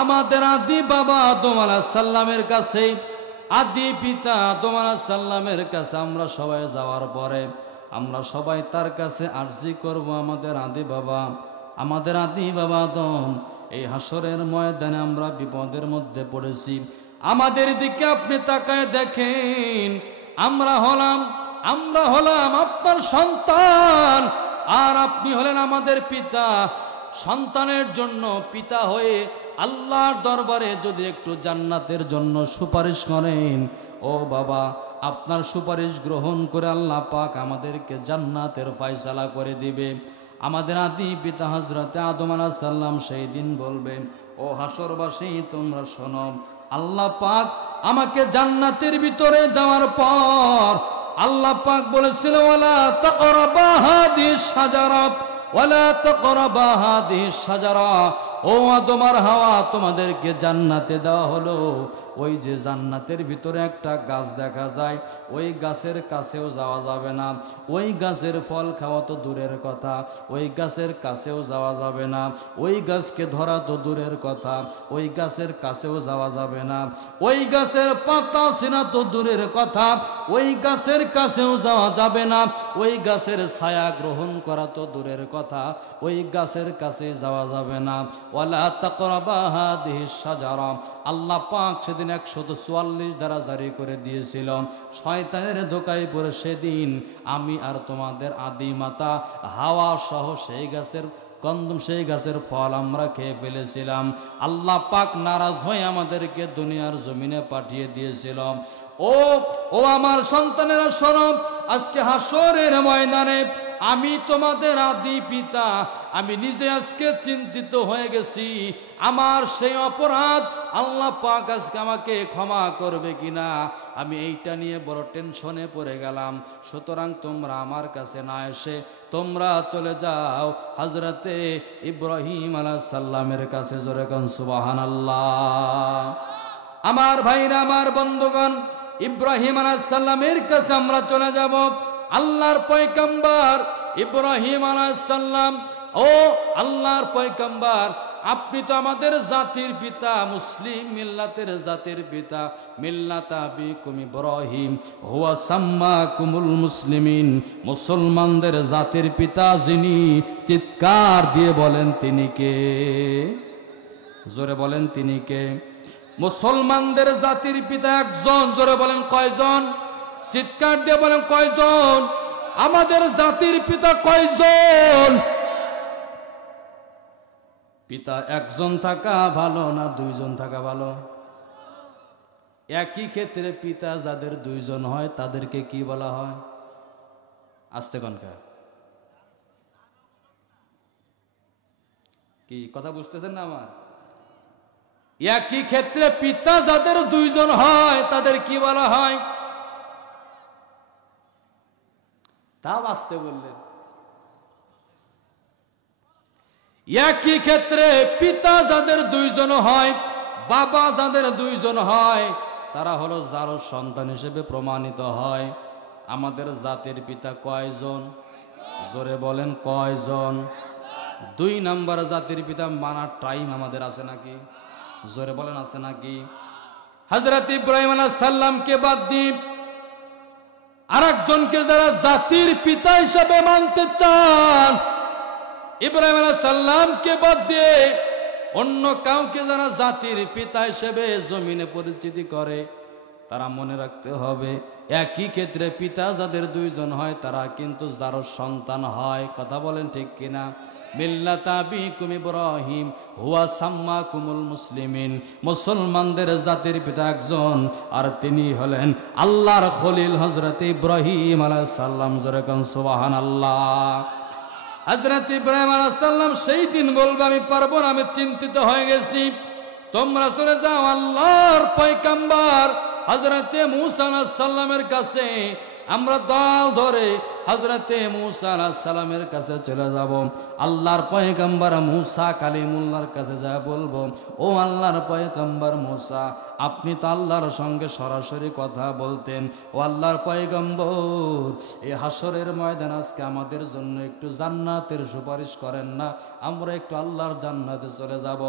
আমাদের আদি বাবা আদম আলাইহিস সালামের কাছে, আদি পিতা আদম আলাইহিস সালামের কাছে। আমরা সবাই যাওয়ার পরে আমরা সবাই তার কাছে আরজি করব, আমাদের আদি বাবা আদম, এই হাসরের ময়দানে আমরা বিপদের মধ্যে পড়েছি, আমাদের দিকে আপনি তাকায় দেখেন, আমরা হলাম আপনার সন্তান, আর আপনি হলেন আমাদের পিতা। সন্তানের জন্য পিতা হয়ে আল্লাহর দরবারে যদি একটু জান্নাতের জন্য সুপারিশ করেন, ও বাবা, আপনার সুপারিশ গ্রহণ করে আল্লাহ পাক আমাদেরকে জান্নাতের ফয়সালা করে দিবে। আমাদের আদি পিতা হযরতে আদম আলাইহিস সালাম সেই দিন বলবেন, ও হাসরবাসী তোমরা শোনো, আল্লাহ পাক আমাকে জান্নাতের ভিতরে দেওয়ার পর আল্লাহ পাক বলেছিল, ওয়ালা তাকরাবা হাদিস শাজারা, ওয়ালা তাকরাবা হাদিস শাজারা। ও আদম আর হাওয়া, তোমাদেরকে জান্নাতে দেওয়া হলো। ওই যে জান্নাতের ভিতরে একটা গাছ দেখা যায়, ওই গাছের কাছেও যাওয়া যাবে না। ওই গাছের ফল খাওয়া তো দূরের কথা, ওই গাছের কাছেও যাওয়া যাবে না। ওই গাছকে ধরা তো দূরের কথা, ওই গাছের কাছেও যাওয়া যাবে না। ওই গাছের পাতা ছিনা তো দূরের কথা, ওই গাছের কাছেও যাওয়া যাবে না। ওই গাছের ছায়া গ্রহণ করা তো দূরের কথা, ওই গাছের কাছে যাওয়া যাবে না। ওয়ালা তাকরাবা হাদিস শাজারা। আল্লাহ পাক সেদিন 144 ধারা জারি করে দিয়েছিল। শয়তানের ধোকায় পড়ে সেদিন আমি আর তোমাদের আদি মাতা হাওয়া সহ সেই গাছের ফল আমরা খেয়ে ফেলেছিলাম। আল্লাহ পাক নারাজ হয়ে আমাদেরকে দুনিয়ার জমিনে পাঠিয়ে দিয়েছিল। ও আমার সন্তানেরা শোনো, আজকে হাসরের ময়দানে আমি তোমাদের আদি পিতা, আমি নিজে আজকে চিন্তিত হয়ে গেছি। আমার সেই অপরাধ আল্লাহ পাক আজকে আমাকে ক্ষমা করবে কিনা, আমি এইটা নিয়ে বড় টেনশনে পড়ে গেলাম। সুতরাং তোমরা আমার কাছে না এসে তোমরা চলে যাও হযরতে ইব্রাহিম আলাইহিস সালামের কাছে। জোরে কোন সুবহানাল্লাহ। আমার ভাইরা, আমার বন্ধুগণ, ইব্রাহিম আলাইহিস সালামের কাছে আমরা চলে যাব। আল্লাহর পয়গম্বর ইব্রাহিম আলাইহিস সালাম, ও আল্লাহর পয়গম্বর, আপনি তো আমাদের জাতির পিতা, মুসলিম মিল্লাতের জাতির পিতা। মিল্লাতা আবিকুম ইব্রাহিম হুয়া সাম্মাকুমুল মুসলিমিন। মুসলমানদের জাতির পিতা যিনি, চিৎকার দিয়ে বলেন তিনি কে? জোরে বলেন তিনি কে? মুসলমানদের জাতির পিতা একজন। জোরে বলেন কয়জন? চিৎকার দিয়ে বলেন কয়জন? আমাদের জাতির পিতা কয়জন? পিতা একজন থাকা ভালো না দুইজন থাকা ভালো? একই ক্ষেত্রে পিতা যাদের দুইজন হয় তাদেরকে কি বলা হয়? আস্তে কনকা কি কথা বুঝতেছেন না আমার? একই ক্ষেত্রে পিতা যাদের দুইজন হয় তাদের কি বলা হয়? তাও আসতে বললেন। একই ক্ষেত্রে পিতা যাদের দুইজন হয়, বাবা যাদের দুইজন হয়, তারা হলো যার সন্তান হিসেবে প্রমাণিত হয়। আমাদের জাতির পিতা কয়জন? জোরে বলেন কয়জন? 2 নম্বর জাতির পিতা মানার টাইম আমাদের আছে নাকি? জোরে বলেন আছে নাকি? হযরত ইব্রাহিম আলাইহিস সালামকে বাদ দিয়ে আরেকজনকে যারা জাতির পিতা হিসেবে মানতে চান, ইব্রাহিম আলাইহিস সালামকে বাদ দিয়ে অন্য কাউকে যারা জাতির পিতা হিসেবে জমিনে পরিচিতি করে, তারা মনে রাখতে হবে একই ক্ষেত্রে পিতা যাদের দুইজন হয় তারা কিন্তু যার সন্তান হয়। কথা বলেন ঠিক কিনা? মিল্লাতা আবিকুম ইব্রাহিম হুয়া সাম্মাকুমুল মুসলিমিন। মুসলমানদের জাতির পিতা একজন, আর তিনি হলেন আল্লাহর খলিল হযরত ইব্রাহিম আলাইহিস সালাম। জোরে কোন সুবহানাল্লাহ। হযরত ইব্রাহিম আলাইহিস সালাম সেই দিন বলবে, আমি পারবো না, আমি চিন্তিত হয়ে গেছি, তোমরা চলে যাও আল্লাহর পয়গম্বর হযরতে মুসা আলাইহিস সালামের কাছে। আমরা দল ধরে হযরতে মুসা আলাইহিস সালামের কাছে চলে যাব। আল্লাহর পয়গম্বর মুসা কালিমুল্লাহর কাছে যা বলবো, ও আল্লাহর পয়গম্বর মুসা, আপনি তো আল্লাহর সঙ্গে সরাসরি কথা বলতেন। ও আল্লাহর পয়গম্বর, এই হাসরের ময়দান আজকে আমাদের জন্য একটু জান্নাতের সুপারিশ করেন না, আমরা একটু আল্লাহর জান্নাতে চলে যাব।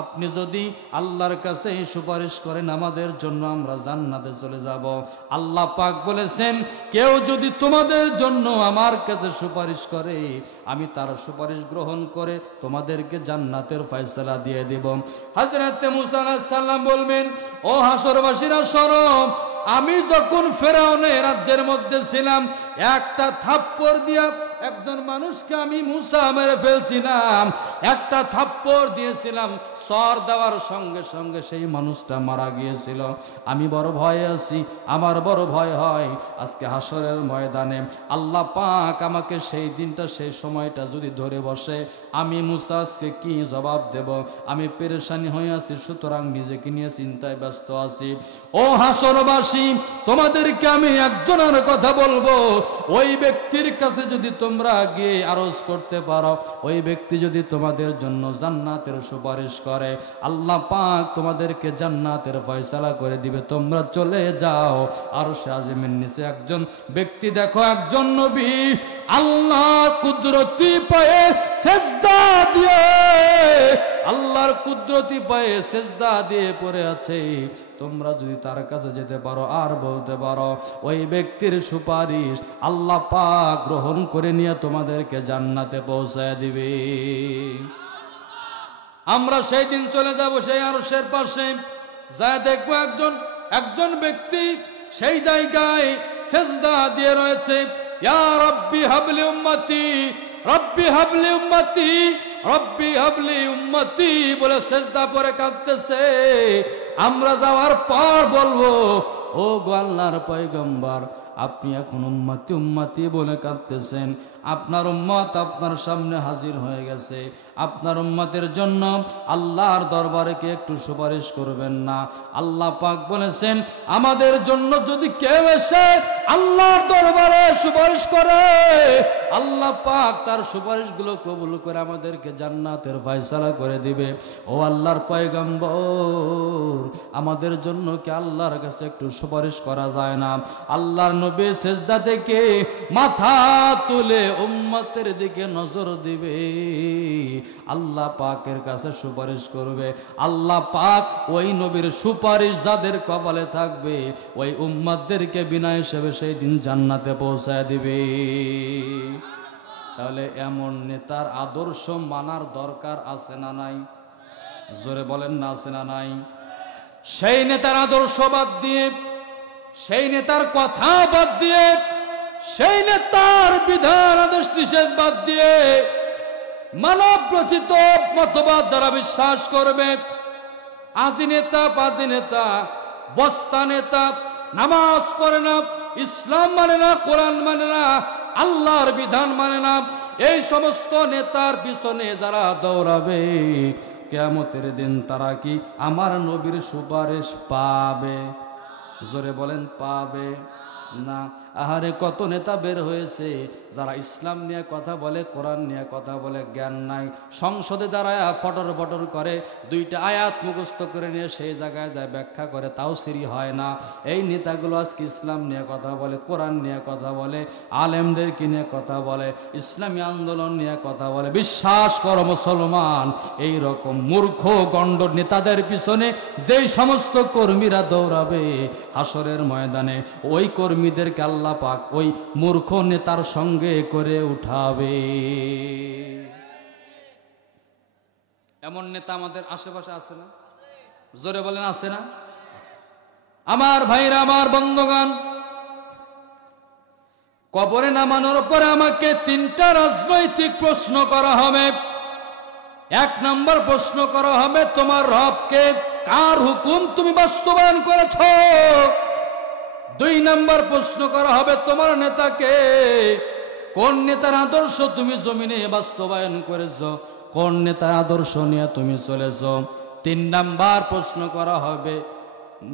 আপনি যদি আল্লাহর কাছে এই সুপারিশ করেন আমাদের জন্য, আমরা জান্নাতে চলে যাব। আল্লাহ পাক বলেছেন, কেউ যদি তোমাদের জন্য জন্য আমার কাছে সুপারিশ করে, আমি তার সুপারিশ গ্রহণ করে তোমাদেরকে জান্নাতের ফয়সালা দিয়ে দেব। হযরত মুসা আলাইহিস সালাম বলবেন, ও হাসরবাসীরা শোনো, আমি যখন ফেরাউনের রাজ্যের মধ্যে ছিলাম, একটা থাপ্পড় দিয়া একজন মানুষকে আমি মুসা মেরে ফেলছিলাম, একটা থাপ্পড় দিয়েছিলাম, সর দেওয়ার সঙ্গে সঙ্গে সেই মানুষটা মারা গিয়েছিল। আমি বড় ভয়ে আছি, আমার বড় ভয় হয় আজকে হাসরের ময়দানে আল্লাহ পাক আমাকে সেই দিনটা সেই সময়টা যদি ধরে বসে, আমি মুসা আজকে কি জবাব দেব? আমি পেরেশানি হয়ে আছি, সুতরাং নিজেকে নিয়ে চিন্তায় ব্যস্ত আছি। ও হাসরবাসী, তোমাদেরকে আমি একজনের কথা বলবো, ওই ব্যক্তির কাছে যদি তোমরা গিয়ে আরজ করতে পারো, ওই ব্যক্তি যদি তোমাদের জন্য জান্নাতের সুপারিশ করে, আল্লাহ পাক তোমাদেরকে জান্নাতের ফয়সালা করে দিবে। তোমরা চলে যাও। আরশে আজিমের নিচে একজন ব্যক্তি দেখো, একজন নবী আল্লাহর কুদরতি পায়ে সেজদা দিয়ে, আল্লাহর কুদরতি পায়ে সেজদা দিয়ে পড়ে আছে। তোমরা যদি তার কাছে যেতে পারো আর বলতে পারো, ওই ব্যক্তির সুপারিশ আল্লাহ পাক গ্রহণ করে নিয়ে তোমাদেরকে জান্নাতে পৌঁছায় দিবে। আমরা সেই দিন চলে যাব সেই আরশের পাশে, যা দেখবো একজন ব্যক্তি সেই জায়গায় সেজদা দিয়ে রয়েছে, ইয়া রব্বি হাবলি উম্মতি, রব্বি হাবলি উম্মতি, রব্বি হাবলি উম্মতি বলে সেজদা পরে কাঁদতেছে। আমরা যাওয়ার পর বলবো, ও গো আল্লাহর পয়গম্বর, আপনি এখন উম্মতি উম্মতি বলে কাঁদতেছেন, আপনার উম্মত আপনার সামনে হাজির হয়ে গেছে, আপনার উম্মতের জন্য আল্লাহর দরবারে কি একটু সুপারিশ করবেন না? আল্লাহ পাক বলেছেন, আমাদের জন্য যদি কেউ এসে আল্লাহর দরবারে সুপারিশ করে, আল্লাহ পাক তার সুপারিশগুলো কবুল করে আমাদেরকে জান্নাতের ফয়সালা করে দিবে। ও আল্লাহর পয়গম্বর, আমাদের জন্য কি আল্লাহর কাছে একটু সুপারিশ করা যায় না? আল্লাহর নবী সেজদা থেকে মাথা তুলে উম্মতের দিকে নজর দিবে, আল্লাহ পাকের কাছে সুপারিশ করবে। আল্লাহ পাক ওই নবীর সুপারিশ যাদের কপালে থাকবে, ওই উম্মতদেরকে বিনা হিসেবে সেই দিন জান্নাতে পৌঁছায় দিবে। তাহলে এমন নেতার আদর্শ মানার দরকার আছে না নাই? জোরে বলেন না, আছে না নাই? সেই নেতার আদর্শ বাদ দিয়ে, সেই নেতার কথা বাদ দিয়ে, সেই নেতার বিধান আদেশ নিষেধ বাদ দিয়ে মানব রচিত মতবাদ যারা বিশ্বাস করবে, আজি নেতা পাদি নেতা, বস্তা নেতা, নামাজ পড়ে না, ইসলাম মানে না, কোরআন মানে না, আল্লাহর বিধান মানে না, এই সমস্ত নেতার পিছনে যারা দৌড়াবে, কিয়ামতের দিন তারা কি আমার নবীর সুপারিশ পাবে? জোরে বলেন, পাবে না। আহারে কত নেতা বের হয়েছে যারা ইসলাম নিয়ে কথা বলে, কোরআন নিয়ে কথা বলে, জ্ঞান নাই, সংসদে দাঁড়ায় ফটর ফটর করে, দুইটা আয়াত মুখস্থ করে নিয়ে সেই জায়গায় যায় ব্যাখ্যা করে, তাও সিরি হয় না। এই নেতাগুলো আজকে ইসলাম নিয়ে কথা বলে, কোরআন নিয়ে কথা বলে, আলেমদেরকে নিয়ে কথা বলে, ইসলামী আন্দোলন নিয়ে কথা বলে। বিশ্বাস করো মুসলমান, এই রকম মূর্খ গণ্ড নেতাদের পিছনে যেই সমস্ত কর্মীরা দৌড়াবে হাসরের ময়দানে, ওই কর্মীদেরকে আল্লাহ পাক ওই মূর্খ নেতার সঙ্গে করে উঠাবে। এমন নেতা আমাদের আশেপাশে আছে না? জোরে বলেন, আছে না? আমার ভাইরা, আমার বন্ধুগণ, কবরে নামানোর পরে আমাকে তিনটা রাজনৈতিক প্রশ্ন করা হবে। এক নম্বর প্রশ্ন করা হবে, তোমার রবকে কার হুকুম তুমি বাস্তবায়ন করেছ? দুই নম্বর প্রশ্ন করা হবে, তোমার নেতাকে, কোন নেতার আদর্শ তুমি জমিনে বাস্তবায়ন করেছ, কোন নেতার আদর্শ নিয়ে তুমি চলেছ। তিন নাম্বার প্রশ্ন করা হবে,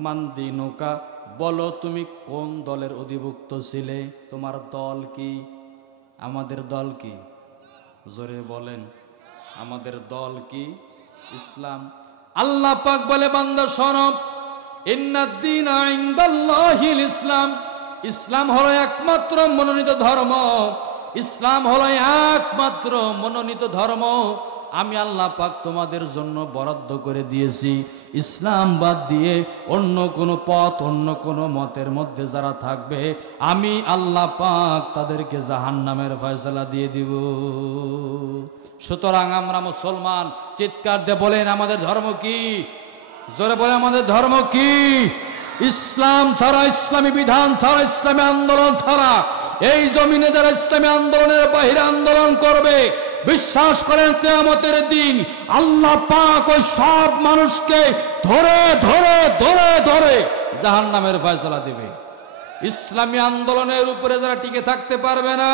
মানদিনুকা, বলো তুমি কোন দলের অধিভুক্ত ছিলে, তোমার দল কি? আমাদের দল কি? জোরে বলেন, আমাদের দল কি? ইসলাম। আল্লাহ পাক বলে, বান্দা শোনো, ইন্নাদ-দীনা ইনদাল্লাহিল ইসলাম, ইসলাম হলো একমাত্র মনোনীত ধর্ম, ইসলাম হলো একমাত্র মনোনীত ধর্ম। আমি আল্লাহ পাক তোমাদের জন্য বরাদ্দ করে দিয়েছি। ইসলাম বাদ দিয়ে অন্য কোনো পথ, অন্য কোনো মতের মধ্যে যারা থাকবে, আমি আল্লাহ পাক তাদেরকে জাহান্নামের ফয়সালা দিয়ে দিব। সুতরাং আমরা মুসলমান, চিৎকার দিয়ে বলেন আমাদের ধর্ম কি? জোরে বলে আমাদের ধর্ম কি? ইসলাম ছাড়া, ইসলামী বিধান ছাড়া, ইসলামী আন্দোলন ছাড়া এই জমিনে যারা ইসলামী আন্দোলনের বাহিরে আন্দোলন করবে, বিশ্বাস করেন কিয়ামতের দিন আল্লাহ পাক ওই সব মানুষকে ধরে ধরে ধরে ধরে জাহান্নামের ফয়সালা দিবে। ইসলামী আন্দোলনের উপরে যারা টিকে থাকতে পারবে না,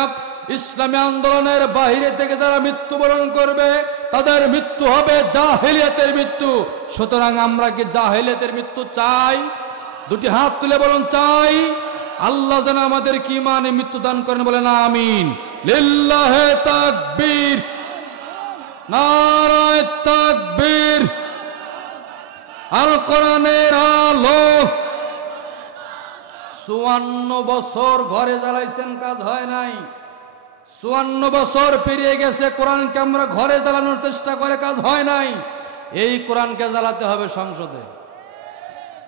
ইসলামী আন্দোলনের বাহিরে থেকে যারা মৃত্যুবরণ করবে, তাদের মৃত্যু হবে জাহেলিয়াতের মৃত্যু। সুতরাং আমরা কি জাহেলিয়াতের মৃত্যু চাই? দুটি হাত তুলে বলুন চাই। আল্লাহ যেন আমাদের কি মানে মৃত্যু দান করেন, বলেন আমিন। লিল্লাহে তাকবীর, নারায়ে তাকবীর। আল কোরআনের আলো। 54 বছর ঘরে জ্বালাইছেন, কাজ হয় নাই। 54 বছর পেরিয়ে গেছে, কোরআনকে আমরা ঘরে জ্বালানোর চেষ্টা করে কাজ হয় নাই। এই কোরআনকে জ্বালাতে হবে সংসদে।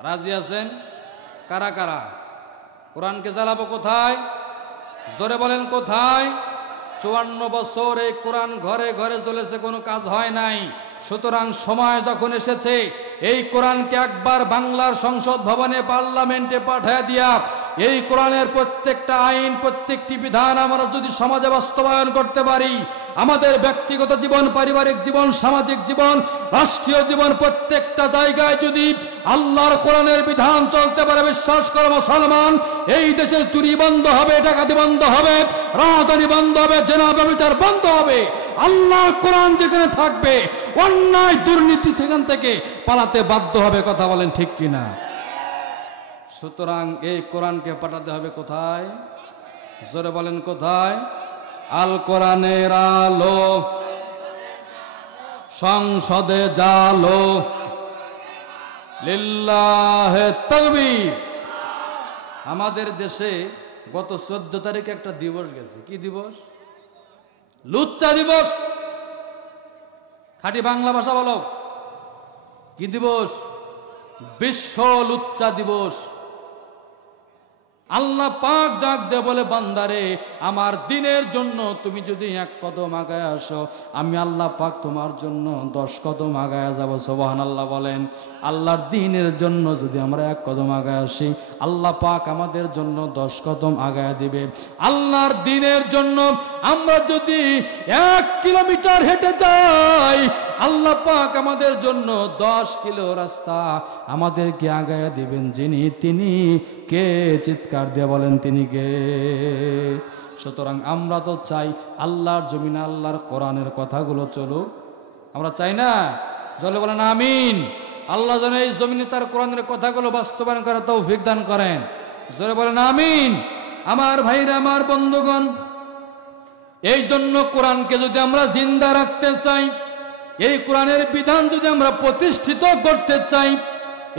রাজি আছেন? কারা কারা? কোরআনকে জ্বালাবো কোথায়? জোরে বলেন কোথায়? 54 বছর এই কোরআন ঘরে ঘরে জ্বলেছে, কোনো কাজ হয় নাই। সুতরাং সময় যখন এসেছে এই কোরআনকে একবার বাংলার সংসদ ভবনে, পার্লামেন্টে পাঠিয়ে দিয়া এই কোরআনের প্রত্যেকটা আইন, প্রত্যেকটি বিধান আমরা যদি সমাজে বাস্তবায়ন করতে পারি, আমাদের ব্যক্তিগত জীবন, পারিবারিক জীবন, সামাজিক জীবন, রাষ্ট্রীয় জীবন, প্রত্যেকটা জায়গায় যদি আল্লাহর কোরআনের বিধান চলতে পারে, বিশ্বাস করে মুসলমান, এই দেশে চুরি বন্ধ হবে, ডাকাতি বন্ধ হবে, রাজধানী বন্ধ হবে, জেনা ব্যভিচার বন্ধ হবে। আল্লাহর কোরআন যেখানে থাকবে, অন্যায় দুর্নীতি সেখান থেকে পালাতে বাধ্য হবে। কথা বলেন ঠিক কিনা? সুতরাং এই কোরআনকে পাঠাতে হবে কোথায়? জোরে বলেন কোথায়? আল কোরআনের আলো সংসদে জালো। লিল্লাহে তাকবীর। আমাদের দেশে গত 14 তারিখে একটা দিবস গেছে। কি দিবস? লুচ্চা দিবস। খাঁটি বাংলা ভাষা বলো, কি দিবস? বিশ্ব লুচ্চা দিবস। আল্লাহ পাক ডাক দে বলে, বান্দারে আমার দিনের জন্য তুমি যদি 1 কদম আগায় আসো, আমি আল্লাহ পাক তোমার জন্য 10 কদম আগায় যাব। সুবহানাল্লাহ বলেন। আল্লাহর দিনের জন্য যদি আমরা 1 কদম আগায় আসি, আল্লাহ পাক আমাদের জন্য 10 কদম আগায় দিবে। আল্লাহর দিনের জন্য আমরা যদি 1 কিলোমিটার হেঁটে যাই, আল্লাহ পাক আমাদের জন্য 10 কিলো রাস্তা আমাদেরকে আগায় দিবেন। যিনি, তিনি কে? চিৎকার দিয়ে বলেন তিনি কে? সুতরাং আমরা তো চাই আল্লাহর জমিনে আল্লাহর কোরআনের কথাগুলো চলুক। আমরা চাই না? জলে বলেন আমিন। আল্লাহ যেন এই জমিনে তার কোরআনের কথাগুলো বাস্তবায়ন করে তৌফিক দান করেন। জোরে বলেন আমিন। আমার ভাইরা, আমার বন্ধুগণ, এই জন্য কোরআনকে যদি আমরা জিন্দা রাখতে চাই, এই কোরআনের বিধান যদি আমরা প্রতিষ্ঠিত করতে চাই,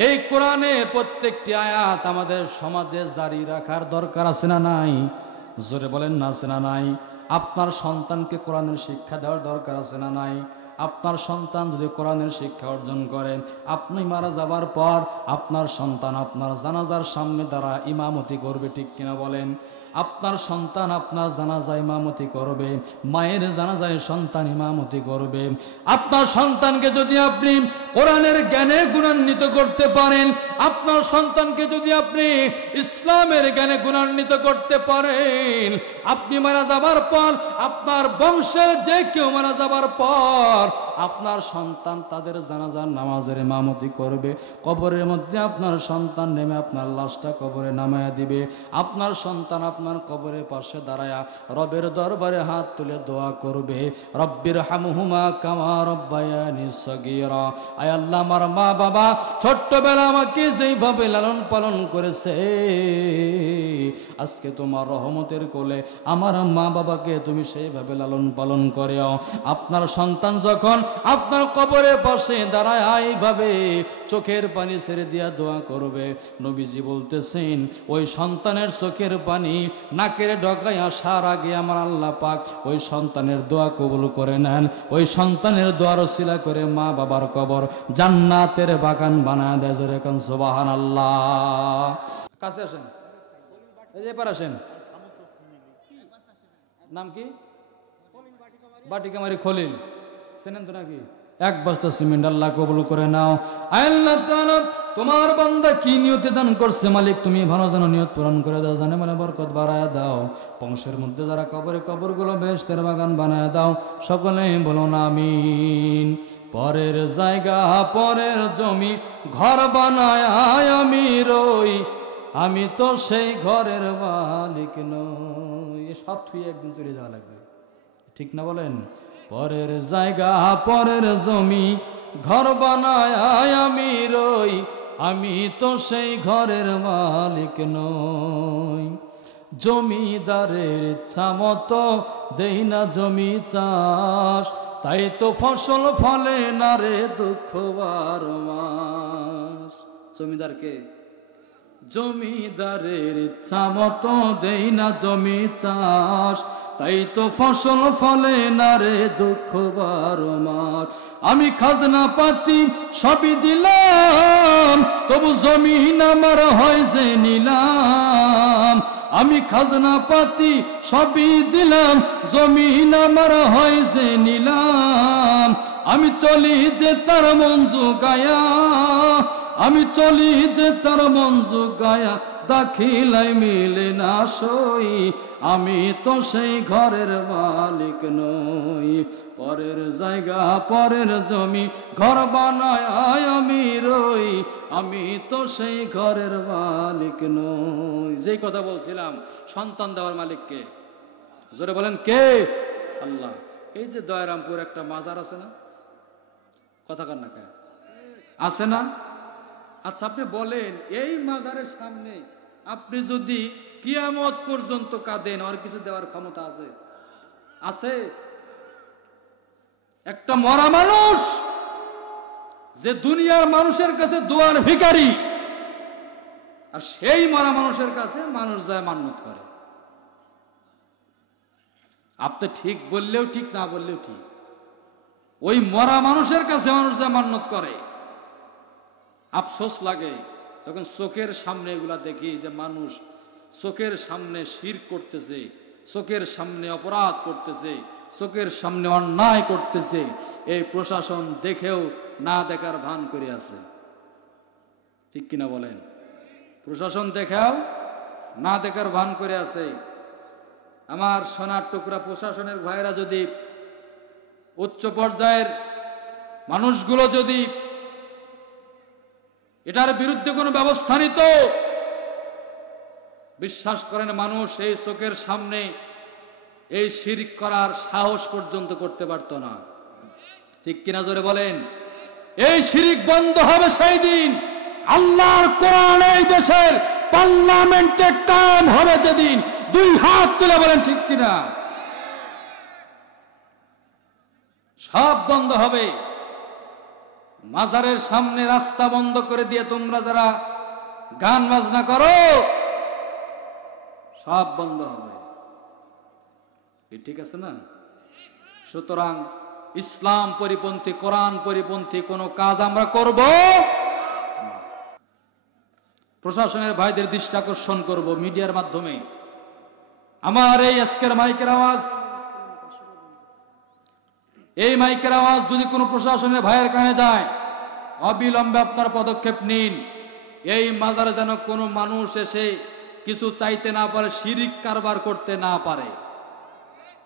এই কোরআনের প্রত্যেকটি আয়াত আমাদের সমাজে জারি রাখার দরকার আছে না নাই? জোরে বলেন না, আছে না নাই? আপনার সন্তানকে কোরআনের শিক্ষা দেওয়ার দরকার আছে না নাই? আপনার সন্তান যদি কোরআনের শিক্ষা অর্জন করে, আপনি মারা যাবার পর আপনার সন্তান আপনার জানাজার সামনে দ্বারা ইমামতি করবে, ঠিক কিনা বলেন? আপনার সন্তান আপনার জানাজায় ইমামতি করবে, মায়ের জানাজায় সন্তান ইমামতি করবে। আপনার সন্তানকে যদি আপনি কোরআনের জ্ঞানে গুণান্বিত করতে পারেন, আপনার সন্তানকে যদি আপনি ইসলামের জ্ঞানে গুণান্বিত করতে পারেন, আপনি মারা যাবার পর আপনার বংশের যে কেউ মারা যাবার পর আপনার সন্তান তাদের জানাজার নামাজের ইমামতি করবে। কবরের মধ্যে আপনার সন্তান নেমে আপনার লাশটা কবরে নামায়া দিবে। আপনার সন্তান আপনার কবরের পাশে দাঁড়ায়া রবের দরবারে হাত তুলে দোয়া করবে, রব্বির হামহুমা কামা রব্বায়ানি সগীরা। আয় আল্লাহ, আমার মা বাবা ছোট্টবেলা আমাকে যেইভাবে লালন পালন করেছে, আজকে তোমার রহমতের কোলে আমার মা বাবাকে তুমি সেইভাবে লালন পালন করেও। আপনার সন্তান যখন আপনার কবরের পাশে দাঁড়ায় এইভাবে চোখের পানি ছেড়ে দিয়া দোয়া করবে, নবীজি বলতেছেন ওই সন্তানের চোখের পানি নাকের ডগায় আসার আগে আমার আল্লাহ পাক ওই সন্তানের দোয়া কবুল করে নেন। ওই সন্তানের দোয়ার ওসিলা করে মা বাবার কবর জান্নাতের বাগান বানায় দেয়। জোরে কোন সুবহানাল্লাহ। কাছে আসেন, এই যে এবার আসেন। নাম কি? বাটিকামারি খলিল, চেনেন তো নাকি? এক বস্তা সিমেন্ট আল্লাহ কবুল করে নাও। আল্লাহ তাআলা তোমার বান্দা কি নিয়তে দান করছে মালিক তুমি ভালো জানো, নিয়ত পূরণ করে দাও, জানে মানে বরকত বাড়ায় দাও। বংশের মধ্যে যারা কবরে কবরগুলো বেহেশতের বাগান বানায় দাও। সকলে বলুন আমিন। পরের জায়গা পরের জমি ঘর বানায় আমি রই, আমি তো সেই ঘরের মালিক নই। সব থুয়ে একদিন চলে যাওয়া লাগবে, ঠিক না বলেন? পরের জায়গা পরের জমি ঘর বানায় আমি রই, আমি তো সেই ঘরের মালিক নই। জমিদারের ইচ্ছা মতো দেই না জমি চাষ, তাই তো ফসল ফলে না রে দুঃখ 12 মাস। জমিদারকে জমিদারের ইচ্ছা মতো দেই না জমি চাষ, তাই তো ফসল ফলে না রে দুঃখ 12 মাস। আমি খাজনা পাতি সবই দিলাম, তবু জমিন আমার হয় যে নিলাম। আমি খাজনা পাতি সবই দিলাম, জমিন আমার হয় যে নিলাম। আমি চলি যে তার মঞ্জু গায়া, আমি চলি যে তার মঞ্জু গায়া, দাখিলাই মিলে না সই, আমি তো সেই ঘরের মালিক নই। পরের জায়গা পরের জমি ঘর বানায় আমি রই, আমি তো সেই ঘরের মালিক নই। যেই কথা বলছিলাম, সন্তান দেওয়ার মালিক কে? জোরে বলেন কে? আল্লাহ। এই যে দয়ারামপুর একটা মাজার আছে না, কথা কার না কে আছে না? আচ্ছা আপনি বলেন, এই মাজারের সামনে আপনি যদি কিয়ামত পর্যন্ত কাঁদেন, আর কিছু দেওয়ার ক্ষমতা আছে? আছে? একটা মরা মানুষ যে দুনিয়ার মানুষের কাছে দোয়ার ভিখারি, আর সেই মরা মানুষের কাছে মানুষ যায় মান্নত করে। আপনি ঠিক বললেও ঠিক, না বললেও ঠিক। ওই মরা মানুষের কাছে মানুষ যায় মান্নত করে। আফসোস লাগে তখন চোখের সামনে এগুলা দেখি যে মানুষ চোখের সামনে শিরক করতেছে, চোখের সামনে অপরাধ করতেছে, চোখের সামনে অন্যায় করতেছে। এই প্রশাসন দেখেও না দেখার ভান করে আছে, ঠিক কিনা বলেন? প্রশাসন দেখেও না দেখার ভান করে আছে। আমার সোনার টুকরা প্রশাসনের ভাইরা যদি, উচ্চ পর্যায়ের মানুষগুলো যদি এটার বিরুদ্ধে কোনো ব্যবস্থা নিত, বিশ্বাস করেন মানুষ এই চোখের সামনে এই শিরক করার সাহস পর্যন্ত করতে পারত না, ঠিক কিনা জোরে বলেন? এই শিরক বন্ধ হবে সেই দিন আল্লাহর কোরআন এই দেশের পার্লামেন্টে কায়েম হবে যেদিন। 2 হাত তুলে বলেন ঠিক কিনা? সব বন্ধ হবে। মাজারের সামনে রাস্তা বন্ধ করে দিয়ে তোমরা যারা গান বাজনা করো, সব বন্ধ হবে। ঠিক আছে না? সুতরাং ইসলাম পরিপন্থী, কোরআন পরিপন্থী কোনো কাজ আমরা করব না। প্রশাসনের ভাইদের দৃষ্টি আকর্ষণ করব মিডিয়ার মাধ্যমে। আমার এই আজকের মাইকের আওয়াজ, এই মাইকের আওয়াজ যদি কোনো প্রশাসনের ভাইয়ের কানে যায়, অবিলম্বে আপনার পদক্ষেপ নিন। এই মাজারে যেন কোনো মানুষ এসে কিছু চাইতে না পারে, শিরিক কারবার করতে না পারে,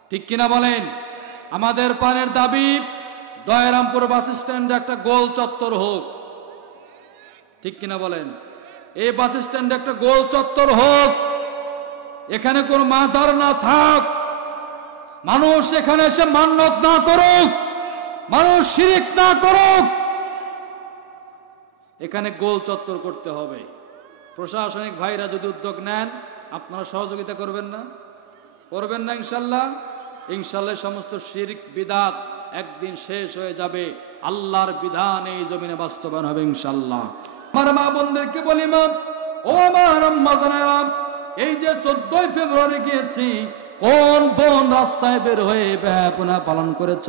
ঠিক কিনা বলেন? আমাদের পানের দাবি দয়ারামপুর বাস স্ট্যান্ডে একটা গোল চত্বর হোক, ঠিক কিনা বলেন? এই বাস স্ট্যান্ডে একটা গোল চত্বর হোক, এখানে কোনো মাজার না থাক, মানুষ এখানে এসে মান্নত না করুক, মানুষ শিরিক না করুক, এখানে গোল চত্বর করতে হবে। প্রশাসনিক ভাইরা যদি উদ্যোগ নেন, আপনারা সহযোগিতা করবেন না? করবেন না ইনশাল্লাহ? ইনশাল্লাহ সমস্ত শিরক বিদআত একদিন শেষ হয়ে যাবে, আল্লাহর বিধান এই জমিনে বাস্তবায়ন হবে ইনশাল্লাহ। আমার মা বোনদেরকে বলি, মা ও আমার আম্মা জানেরা, এই যে 14 ফেব্রুয়ারি গিয়েছি, কোন কোন রাস্তায় বের হয়ে বেহাপনা পালন করেছ?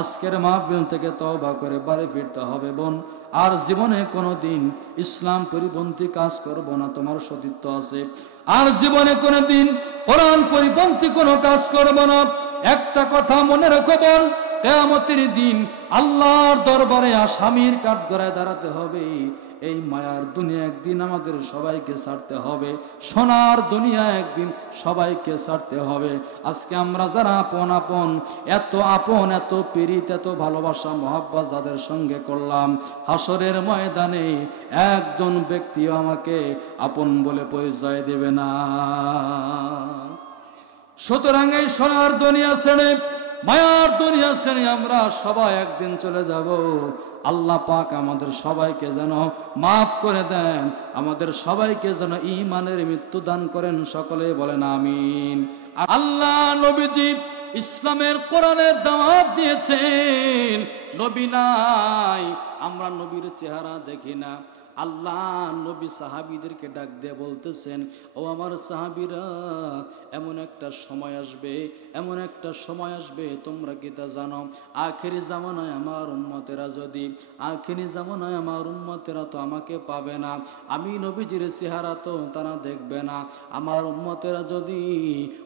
আজকের মাহফিল থেকে তওবা করে বাড়ি ফিরতে হবে বোন। আর জীবনে কোনোদিন ইসলাম পরিপন্থী কাজ করব না, তোমার সতীত্ব আছে। আর জীবনে কোনোদিন কোরআন পরিপন্থী কোনো কাজ করব না। একটা কথা মনে রেখো বোন, কিয়ামতের দিন আল্লাহর দরবারে আসামির কাঠগড়ায় দাঁড়াতে হবে। এই মায়ার দুনিয়া একদিন আমাদের সবাইকে ছাড়তে হবে, সোনার দুনিয়া একদিন সবাইকে ছাড়তে হবে। আজকে আমরা যারা আপন আপন, এত পীড়িত, এত ভালোবাসা মহব্বত যাদের সঙ্গে করলাম, হাসরের ময়দানে একজন ব্যক্তিও আমাকে আপন বলে পরিচয় দেবে না। সুতরাং এই সোনার দুনিয়া ছেড়ে, মায়ার দুনিয়া ছেড়ে আমরা সবাই একদিন চলে যাব। আল্লাহ পাক আমাদের সবাইকে যেন মাফ করে দেন, আমাদের সবাইকে যেন ঈমানের মৃত্যু দান করেন। সকলে বলেন আমিন। আল্লাহ নবীজি ইসলামের কোরআনের দাওয়াত দিয়েছেন, নবী নাই, আমরা নবীর চেহারা দেখি না। আল্লাহ নবী সাহাবীদেরকে ডাক দিয়ে বলতেছেন, ও আমার সাহাবীরা, এমন একটা সময় আসবে, এমন একটা সময় আসবে, তোমরা কি তা জানো? আখেরি জামানায় আমার উম্মতেরা যদি, আখেরি জামানায় আমার উম্মতেরা তো আমাকে পাবে না, আমি নবীজির চেহারা তো তারা দেখবে না। আমার উম্মতেরা যদি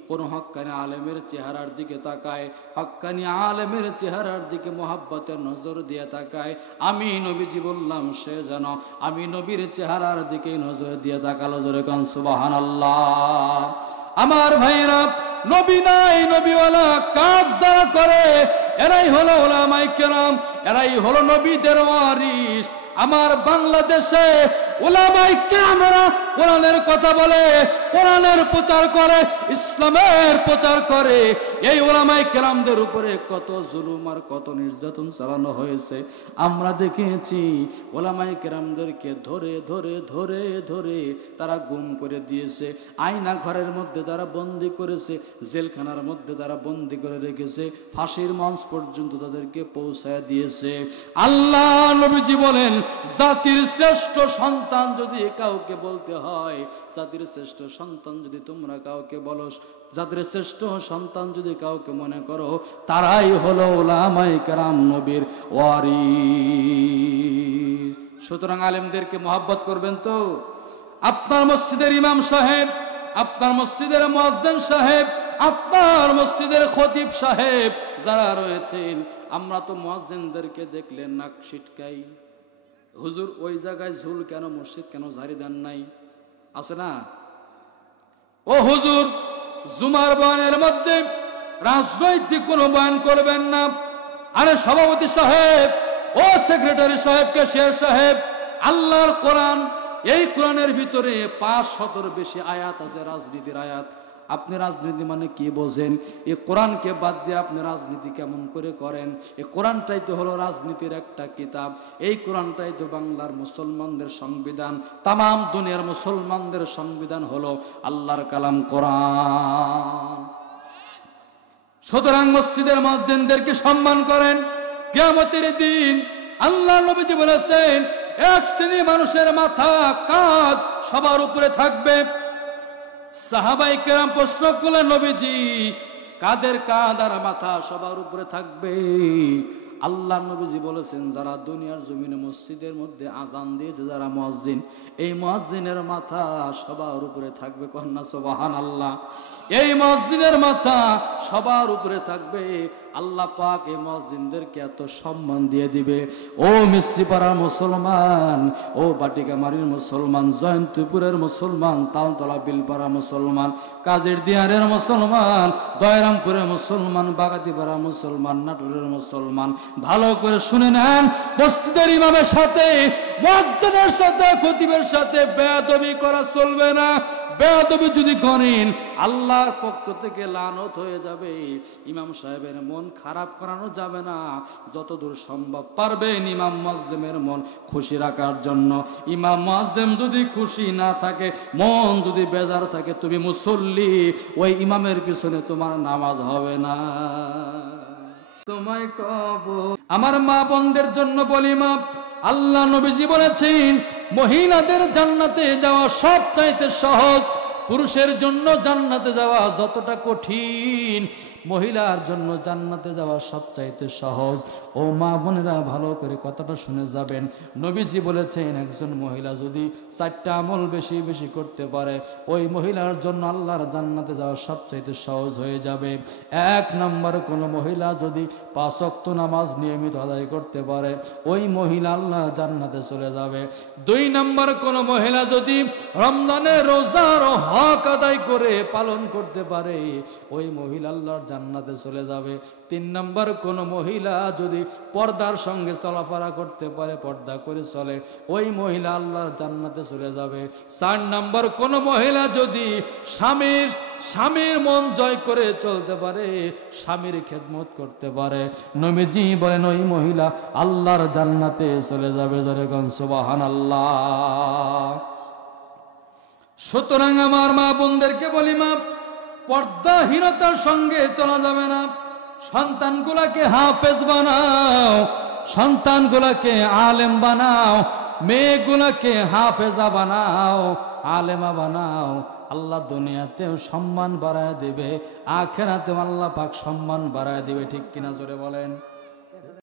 কোন হক্কানি আলেমের চেহারার দিকে তাকায়, হক্কানি আলেমের চেহারার দিকে মোহাব্বতের নজর দিয়ে তাকায়, আমি নবীজি বললাম সে যেন আমি নবীর চেহারার দিকে নজর দিয়ে তাকালো। জোরে কান সুবহানাল্লাহ। আমার ভাইরা, নবী নাই, নবীওয়ালা কাজ যারা করে এরাই হলো উলামায়ে কেরাম, এরাই হলো নবীদের ওয়ারিস। আমার বাংলাদেশে উলামায়ে কেরামরা কোরআনের কথা বলে, কোরআনের প্রচার করে, ইসলামের প্রচার করে। এই উলামায়ে কেরামদের উপরে কত জুলুম আর কত নির্যাতন চালানো হয়েছে আমরা দেখেছি। উলামায়ে কেরামদেরকে ধরে ধরে ধরে ধরে তারা গুম করে দিয়েছে, আয়না ঘরের মধ্যে তারা বন্দি করেছে, জেলখানার মধ্যে তারা বন্দি করে রেখেছে, ফাঁসির মঞ্চ পর্যন্ত তাদেরকে পৌঁছায় দিয়েছে। আল্লাহ নবীজি বলেন, জাতির শ্রেষ্ঠ সন্তান যদি কাউকে বলতে হয়, জাতির শ্রেষ্ঠ সন্তান যদি তোমরা কাউকে বলো, যাদের শ্রেষ্ঠ সন্তান যদি কাউকে মনে করো, তারাই হলো উলামায়ে কেরাম, নবীর ওয়ারিস। সুতরাং আলেমদেরকে মহব্বত করবেন তো? আপনার মসজিদের ইমাম সাহেব, আপনার মসজিদের মুয়াজ্জিন সাহেব, আপনার মসজিদের খতিব সাহেব যারা রয়েছেন, আমরা তো মুয়াজ্জিনদেরকে দেখলে নাক ছিটকাই, হুজুর ওই জায়গায় ঝুল কেন, মসজিদ কেন ঝাড়ি দেন নাই, আছে না? ও হুজুর, জুমার বয়ানের মধ্যে রাজনৈতিক কোনো বয়ান করবেন না। আরে সভাপতি সাহেব, ও সেক্রেটারি সাহেব, ক্যাশিয়ার সাহেব, আল্লাহর কোরআন, এই কোরআনের ভিতরে 500 বেশি আয়াত আছে রাজনীতির আয়াত। আপনি রাজনীতি মানে কি বোঝেন? এই কোরআনকে বাদ দিয়ে আপনি রাজনীতি কেমন করে করেন? এই কোরআনটাই তো হলো রাজনীতির একটা কিতাব, এই কোরআনটাই তো বাংলার মুসলমানদের সংবিধান, তামাম দুনিয়ার মুসলমানদের সংবিধান হলো আল্লাহর কালাম কোরআন। সুতরাং মসজিদের মুয়াজ্জিনদেরকে সম্মান করেন। কিয়ামতের দিন আল্লাহ নবীজি বলেছেন, এক শ্রেণী মানুষের মাথা কাঁধ সবার উপরে থাকবে। সাহাবায়ে কেরাম প্রশ্ন করলেন, নবীজি কাদের কাঁধ আর মাথা সবার উপরে থাকবে? আল্লাহ নবীজি বলেছেন, যারা দুনিয়ার জমিনে মসজিদের মধ্যে আজান দিয়েছে, যারা মুয়াজ্জিন, এই মুয়াজ্জিনের মাথা সবার উপরে থাকবে। কন্যা সুবহানাল্লাহ। এই মুয়াজ্জিনের মাথা সবার উপরে থাকবে। আল্লাহ পাক এই মুয়াজ্জিনদেরকে এত সম্মান দিয়ে দিবে। ও মিশ্রিপাড়ার মুসলমান, ও বাটিকামারির মুসলমান, জয়ন্তপুরের মুসলমান, তালতলা বিলপাড়া মুসলমান, কাজীর দিয়ারের মুসলমান, দয়রামপুরের মুসলমান, বাগাতিপাড়া মুসলমান, নাটোরের মুসলমান, ভালো করে শুনে নেন, মসজিদের ইমামের সাথে, মুয়াজ্জিনের সাথে, খতিবের সাথে বেয়াদবি করা চলবে না। বেয়াদবি যদি করেন, আল্লাহর পক্ষ থেকে লানত হয়ে যাবে। ইমাম সাহেবের মন খারাপ করানো যাবে না। যতদূর সম্ভব পারবেন ইমাম মুয়াজ্জিমের মন খুশি রাখার জন্য। ইমাম মুয়াজ্জিম যদি খুশি না থাকে, মন যদি বেজার থাকে, তুমি মুসল্লি, ওই ইমামের পিছনে তোমার নামাজ হবে না। তোমায় কব আমার মা বোনদের জন্য বলি, মা, আল্লাহ নবীজি বলেছেন, মহিলাদের জান্নাতে যাওয়া সবচাইতে সহজ, পুরুষের জন্য জান্নাতে যাওয়া যতটা কঠিন, মহিলার জন্য জান্নাতে যাওয়া সবচাইতে সহজ। ও মা বোনেরা, ভালো করে কথাটা শুনে যাবেন। নবীজি বলেছেন, একজন মহিলা যদি 4টা আমল বেশি বেশি করতে পারে, ওই মহিলার জন্য আল্লাহর জান্নাতে যাওয়া সবচাইতে সহজ হয়ে যাবে। 1 নম্বর, কোন মহিলা যদি 5 ওয়াক্ত নামাজ নিয়মিত আদায় করতে পারে, ওই মহিলা আল্লাহ জান্নাতে চলে যাবে। 2 নম্বর, কোন মহিলা যদি রমজানে রোজার হক আদায় করে পালন করতে পারে, ওই মহিলা আল্লাহর জান্নাতে চলে যাবে। 3 নম্বর, কোন মহিলা যদি পর্দার সঙ্গে চলাফেরা করতে পারে, পর্দা করে চলে, ওই মহিলা আল্লাহর জান্নাতে চলে যাবে। 4 নম্বর, কোন মহিলা যদি স্বামীর মন জয় করে চলতে পারে, স্বামীর খেদমত করতে পারে, নবীজি বলেন ওই মহিলা আল্লাহর জান্নাতে চলে যাবে। জোরে কোন সুবহানাল্লাহ। সুতরাং আমার মা বোনদেরকে বলি, মা, পর্দাহীনতার সঙ্গে চলা যাবে না। সন্তানগুলাকে হাফেজ বানাও, সন্তানগুলাকে আলেম বানাও, মেয়েগুলাকে হাফেজা বানাও, আলেমা বানাও। আল্লাহ দুনিয়াতেও সম্মান বাড়ায় দিবে, আখিরাতেও আল্লাহ পাক সম্মান বাড়ায় দিবে। ঠিক কিনা জোরে বলেন।